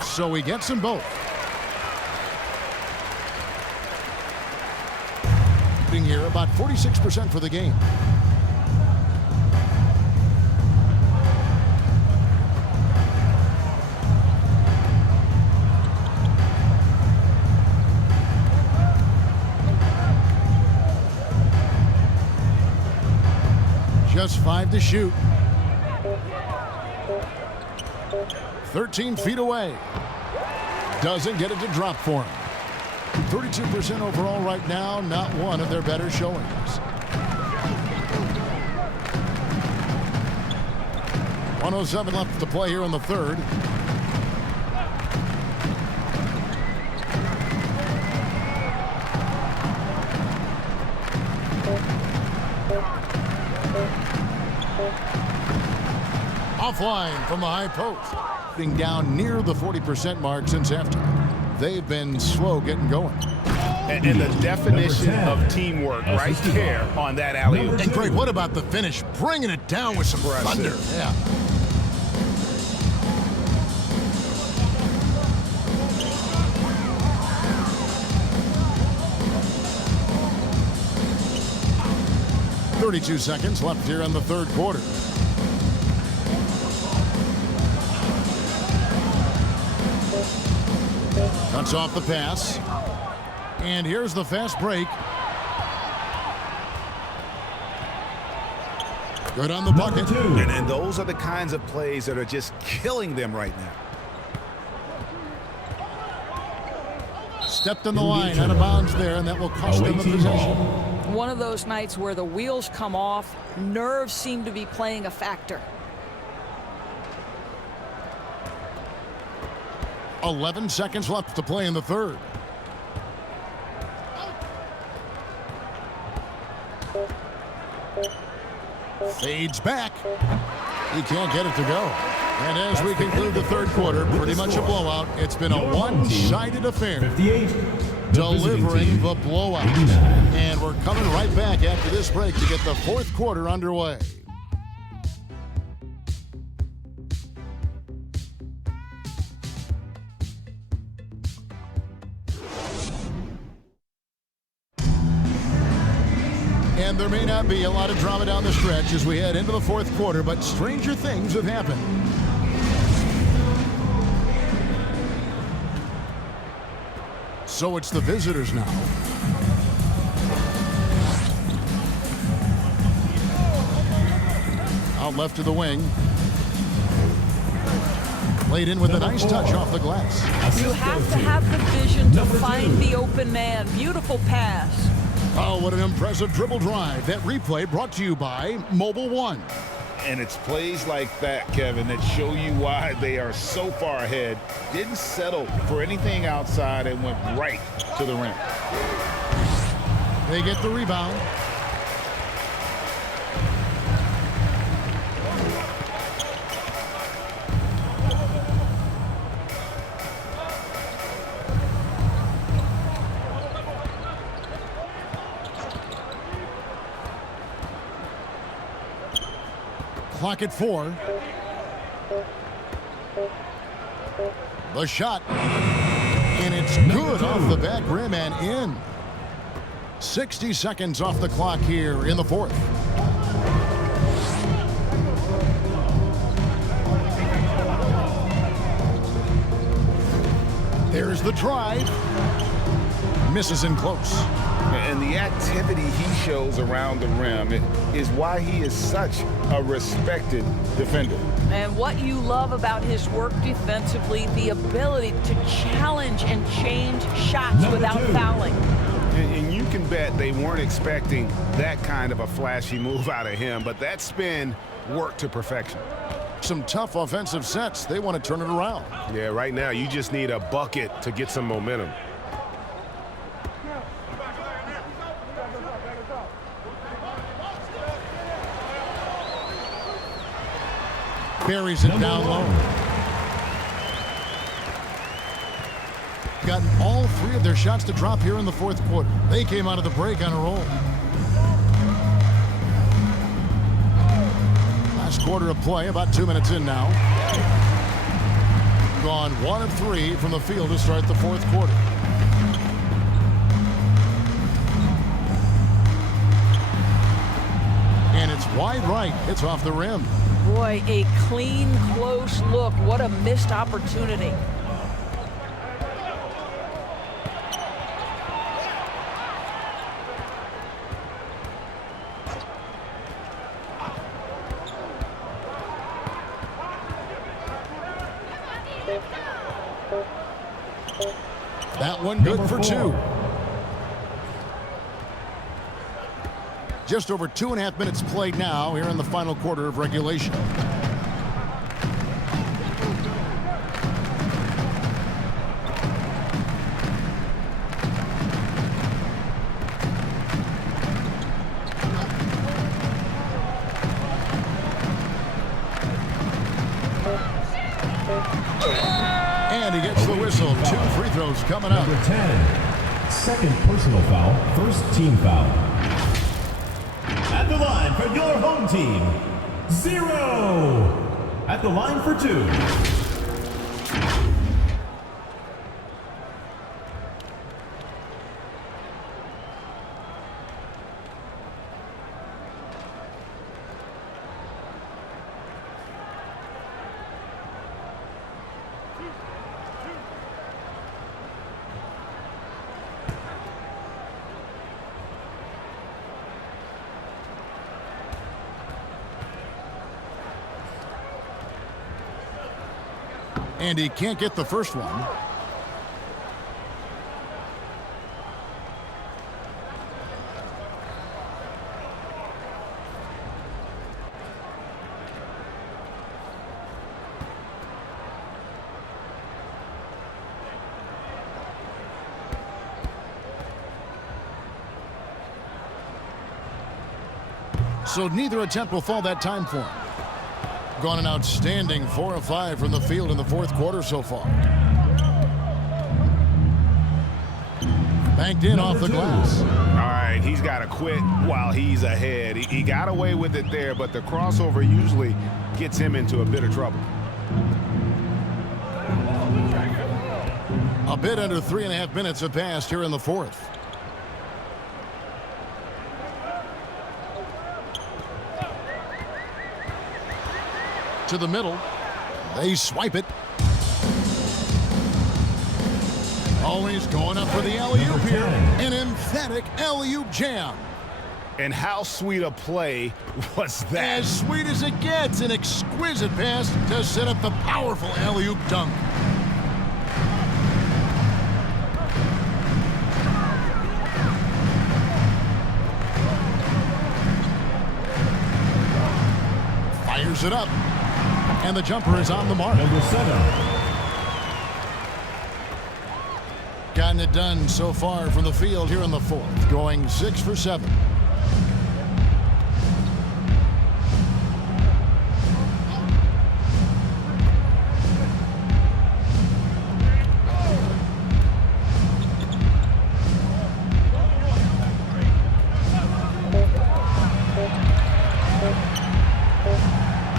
So he gets them both. Here, about 46% for the game. Just 5 to shoot. 13 feet away. Doesn't get it to drop for him. 32% overall right now, not one of their better showings. 107 left to play here in the third. Offline from the high post. Getting down near the 40% mark since halftime. They've been slow getting going. And the definition of teamwork right there on that alley-oop. And Greg, what about the finish? Bringing it down with some thunder. Yeah. .32 seconds left here in the third quarter. Cuts off the pass. And here's the fast break. Good on the bucket. And those are the kinds of plays that are just killing them right now. Stepped in the line, out of bounds there, and that will cost them the possession. One of those nights where the wheels come off, nerves seem to be playing a factor. 11 seconds left to play in the third. Fades back. He can't get it to go. And as we conclude the third quarter, pretty much a blowout. It's been a one-sided affair. 58. Delivering the blowout. And we're coming right back after this break to get the fourth quarter underway. And there may not be a lot of drama down the stretch as we head into the fourth quarter, but stranger things have happened. So it's the visitors now. Out left to the wing. Played in with a nice touch off the glass. You have to have the vision to find the open man. Beautiful pass. Oh, what an impressive dribble drive. That replay brought to you by Mobile One. And it's plays like that, Kevin, that show you why they are so far ahead. Didn't settle for anything outside and went right to the rim. They get the rebound. Clock at 4. The shot. And it's good off the back rim and in. 60 seconds off the clock here in the fourth. There's the drive. Misses in close. And the activity he shows around the rim is why he is such a respected defender. And what you love about his work defensively, the ability to challenge and change shots without fouling. And you can bet they weren't expecting that kind of a flashy move out of him, but that spin worked to perfection. Some tough offensive sets. They want to turn it around. Yeah, right now you just need a bucket to get some momentum. Buries it down low. Gotten all three of their shots to drop here in the fourth quarter. They came out of the break on a roll. Last quarter of play, about 2 minutes in now. Gone 1 of 3 from the field to start the fourth quarter. And it's wide right. It's off the rim. Boy, a clean, close look. What a missed opportunity. That one good for 2. Just over 2.5 minutes played now here in the final quarter of regulation. And he gets the whistle. 2 free throws coming up. Number 10, second personal foul, first team foul. At the line for your home team, 0. At the line for 2. And he can't get the first one. So neither attempt will fall that time for him. Gone an outstanding 4 of 5 from the field in the fourth quarter so far. Banked in off the glass. All right, he's got to quit while he's ahead. He got away with it there, but the crossover usually gets him into a bit of trouble. A bit under 3.5 minutes have passed here in the fourth. To the middle. They swipe it. Always going up for the alley-oop here. An emphatic alley-oop jam. And how sweet a play was that? As sweet as it gets. An exquisite pass to set up the powerful alley-oop dunk. Fires it up. And the jumper is on the mark. Number 7. Gotten it done so far from the field here in the fourth. Going 6 for 7.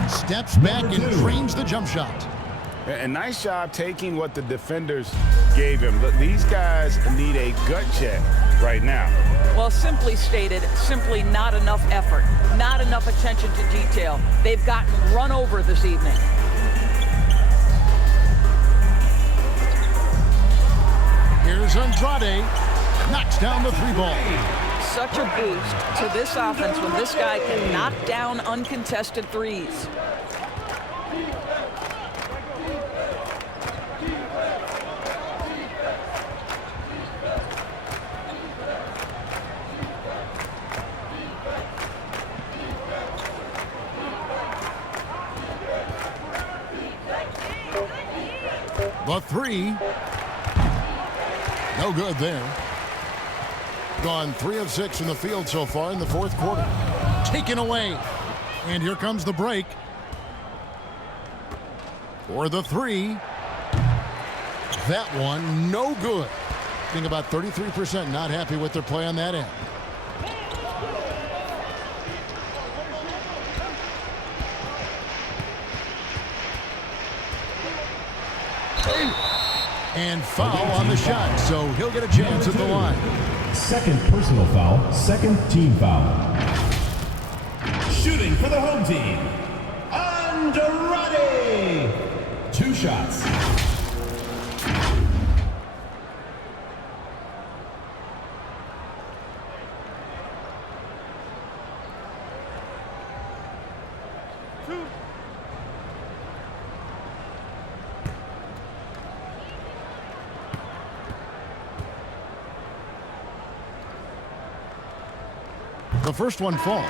Steps back and drains the jump shot. And nice job taking what the defenders gave him. These guys need a gut check right now. Well, simply stated, simply not enough effort, not enough attention to detail. They've gotten run over this evening. Here's Andrade, knocks down the 3-ball. Such a boost to this offense when this guy can knock down uncontested threes. The 3. No good there. Gone 3 of 6 from the field so far in the fourth quarter. Taken away. And here comes the break. For the 3. That one, no good. I think about 33% not happy with their play on that end. And foul on the shot, so he'll get a chance at the line. Second personal foul, second team foul. Shooting for the home team, Andrade. 2 shots. The first one falls.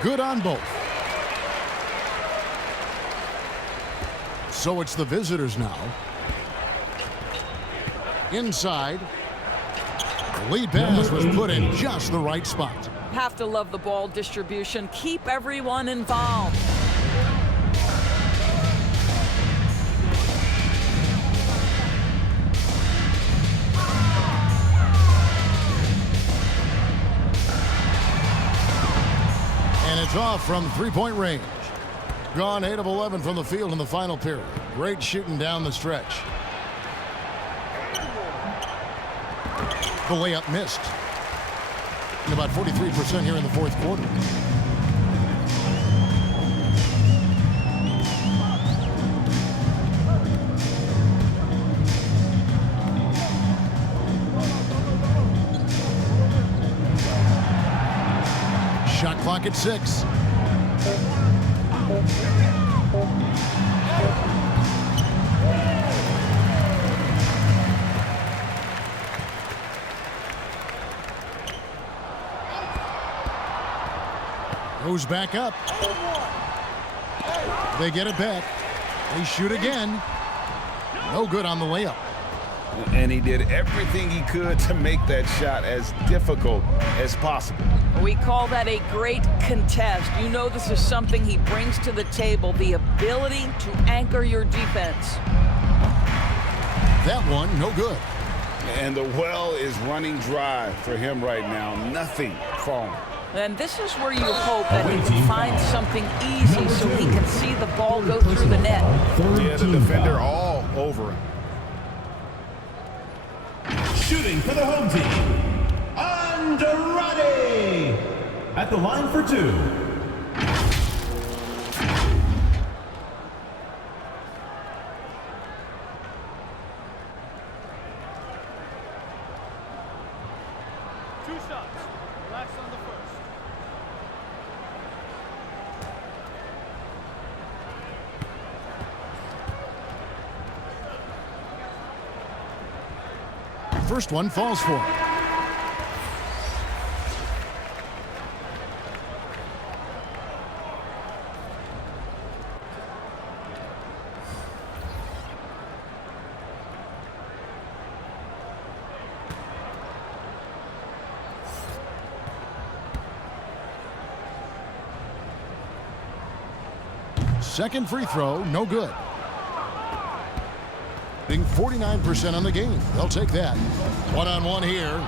Good on both. So it's the visitors now. Inside. The lead pass was put in just the right spot. Have to love the ball distribution. Keep everyone involved. And it's off from 3-point range. Gone 8 of 11 from the field in the final period. Great shooting down the stretch. The layup missed. And about 43% here in the fourth quarter. Shot clock at 6. Goes back up. They get it back. They shoot again. No good on the layup. And he did everything he could to make that shot as difficult as possible. We call that a great contest. You know this is something he brings to the table, the ability to anchor your defense. That one, no good. And the well is running dry for him right now. Nothing falling. And this is where you hope that he can find something easy so he can see the ball go through the net. Yeah, the defender all over him. Shooting for the home team, Andrade. At the line for 2. First one falls for him. Second free throw, no good. Being 49% on the game. They'll take that. One-on-one here.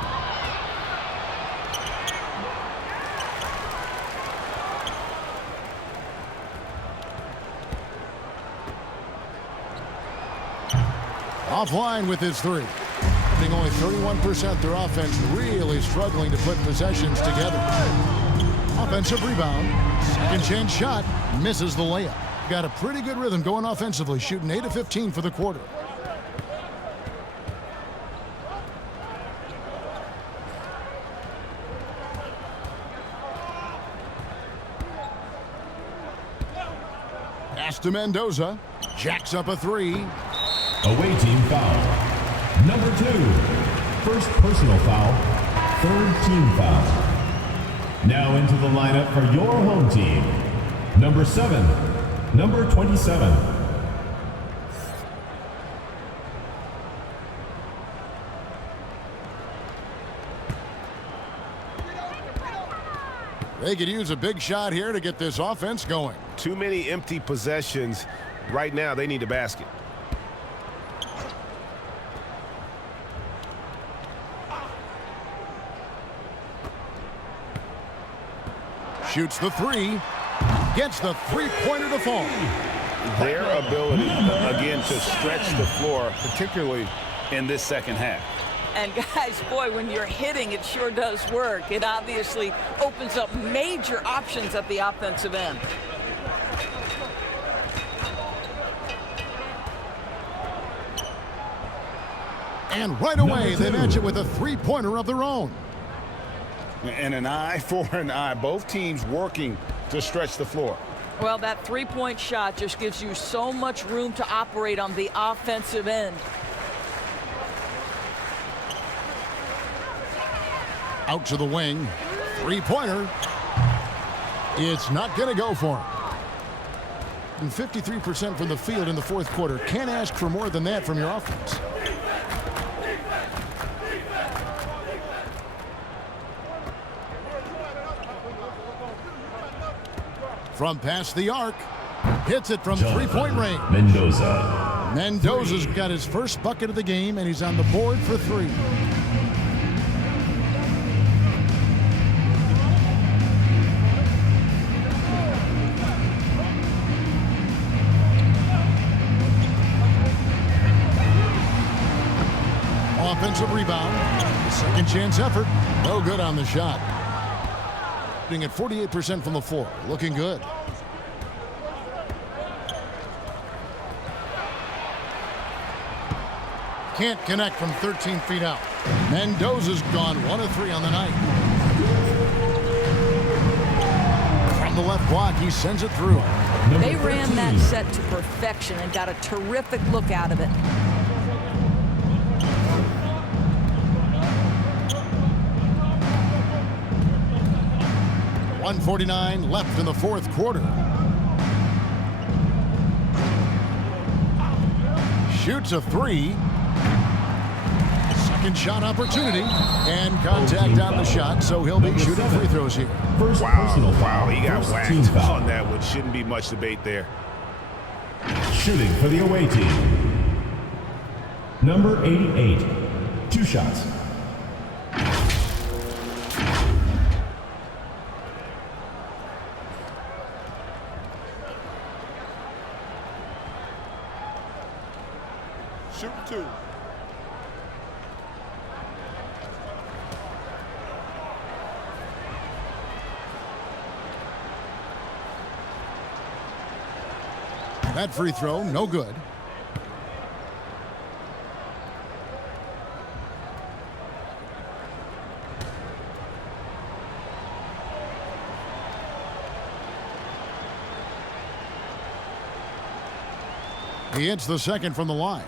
Offline with his three. Being only 31%, their offense really struggling to put possessions together. Offensive rebound. Second chance shot. Misses the layup. Got a pretty good rhythm going offensively, shooting 8 of 15 for the quarter. Pass to Mendoza. Jacks up a three. Away team foul. Number 2. First personal foul. Third team foul. Now into the lineup for your home team. Number 7. Number 27. They could use a big shot here to get this offense going. Too many empty possessions. Right now, they need a basket. Shoots the three. Gets the three-pointer to fall. Their ability, again, to stretch the floor, particularly in this second half. And guys, boy, when you're hitting, it sure does work. It obviously opens up major options at the offensive end. And right away, they match it with a three-pointer of their own. And an eye for an eye. Both teams working to stretch the floor. Well, that three-point shot just gives you so much room to operate on the offensive end. Out to the wing. Three-pointer. It's not going to go for him. And 53% from the field in the fourth quarter. Can't ask for more than that from your offense. From past the arc. Hits it from three-point range. Mendoza's got his first bucket of the game, and he's on the board for three. Offensive rebound. Second chance effort. No good on the shot. Shooting at 48% from the floor. Looking good. Can't connect from 13 feet out. Mendoza's gone 1 of 3 on the night. From the left block, he sends it through. They ran that set to perfection and got a terrific look out of it. .149 left in the fourth quarter. Shoots a three. Second shot opportunity. And contact on the shot, so he'll be shooting free throws here. Wow, he got whacked on that one. Shouldn't be much debate there. Shooting for the away team. Number 88. 2 shots. Shoot 2. That free throw, no good. He hits the second from the line.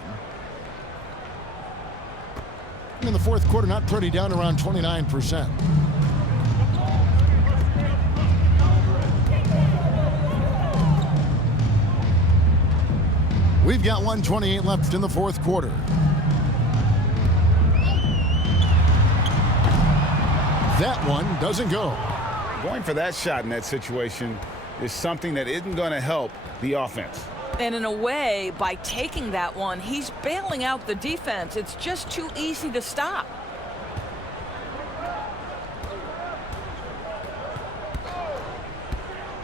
In the fourth quarter, not pretty, down around 29%. We've got 1:28 left in the fourth quarter. That one doesn't go. Going for that shot in that situation is something that isn't going to help the offense. And in a way, by taking that one, he's bailing out the defense. It's just too easy to stop.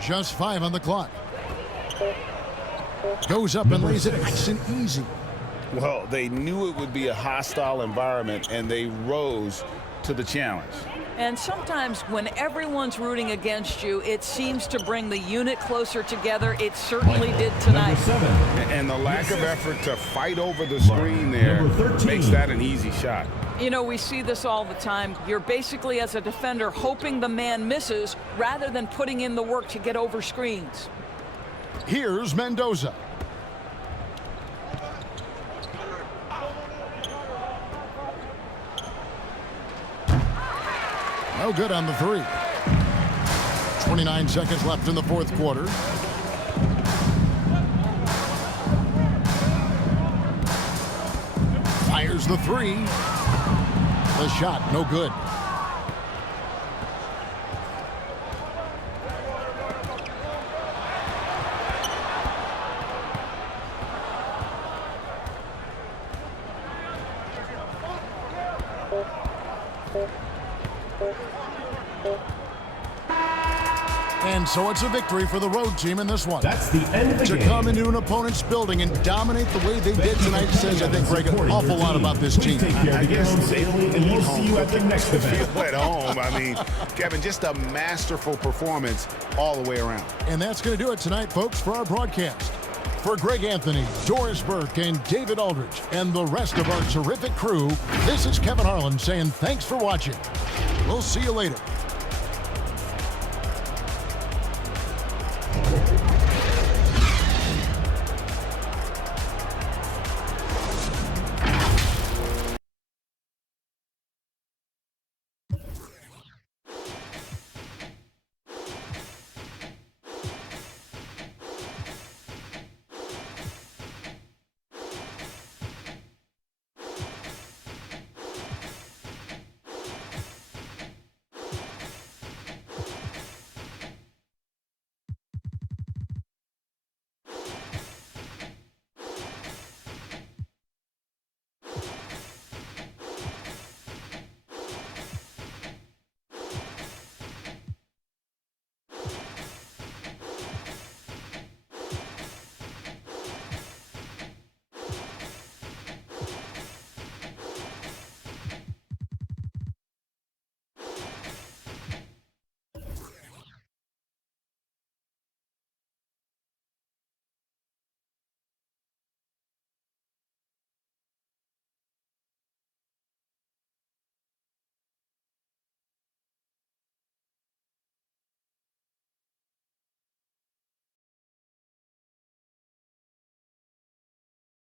Just 5 on the clock. Goes up and lays it nice and easy. Well, they knew it would be a hostile environment, and they rose to the challenge. And sometimes when everyone's rooting against you, it seems to bring the unit closer together. It certainly did tonight. And the lack of effort to fight over the screen there makes that an easy shot. You know, we see this all the time. You're basically, as a defender, hoping the man misses rather than putting in the work to get over screens. Here's Mendoza. No good on the 3. 29 seconds left in the fourth quarter. Fires the 3. The shot, no good. And so it's a victory for the road team in this one. That's the end of the game. To come into an opponent's building and dominate the way they did tonight says, I think, Greg, an awful lot about this team. I guess safely, and we'll see you at the next event. Feel at home. I mean, Kevin, just a masterful performance all the way around. And that's going to do it tonight, folks, for our broadcast. For Greg Anthony, Doris Burke, and David Aldridge, and the rest of our terrific crew, this is Kevin Harlan saying thanks for watching. We'll see you later.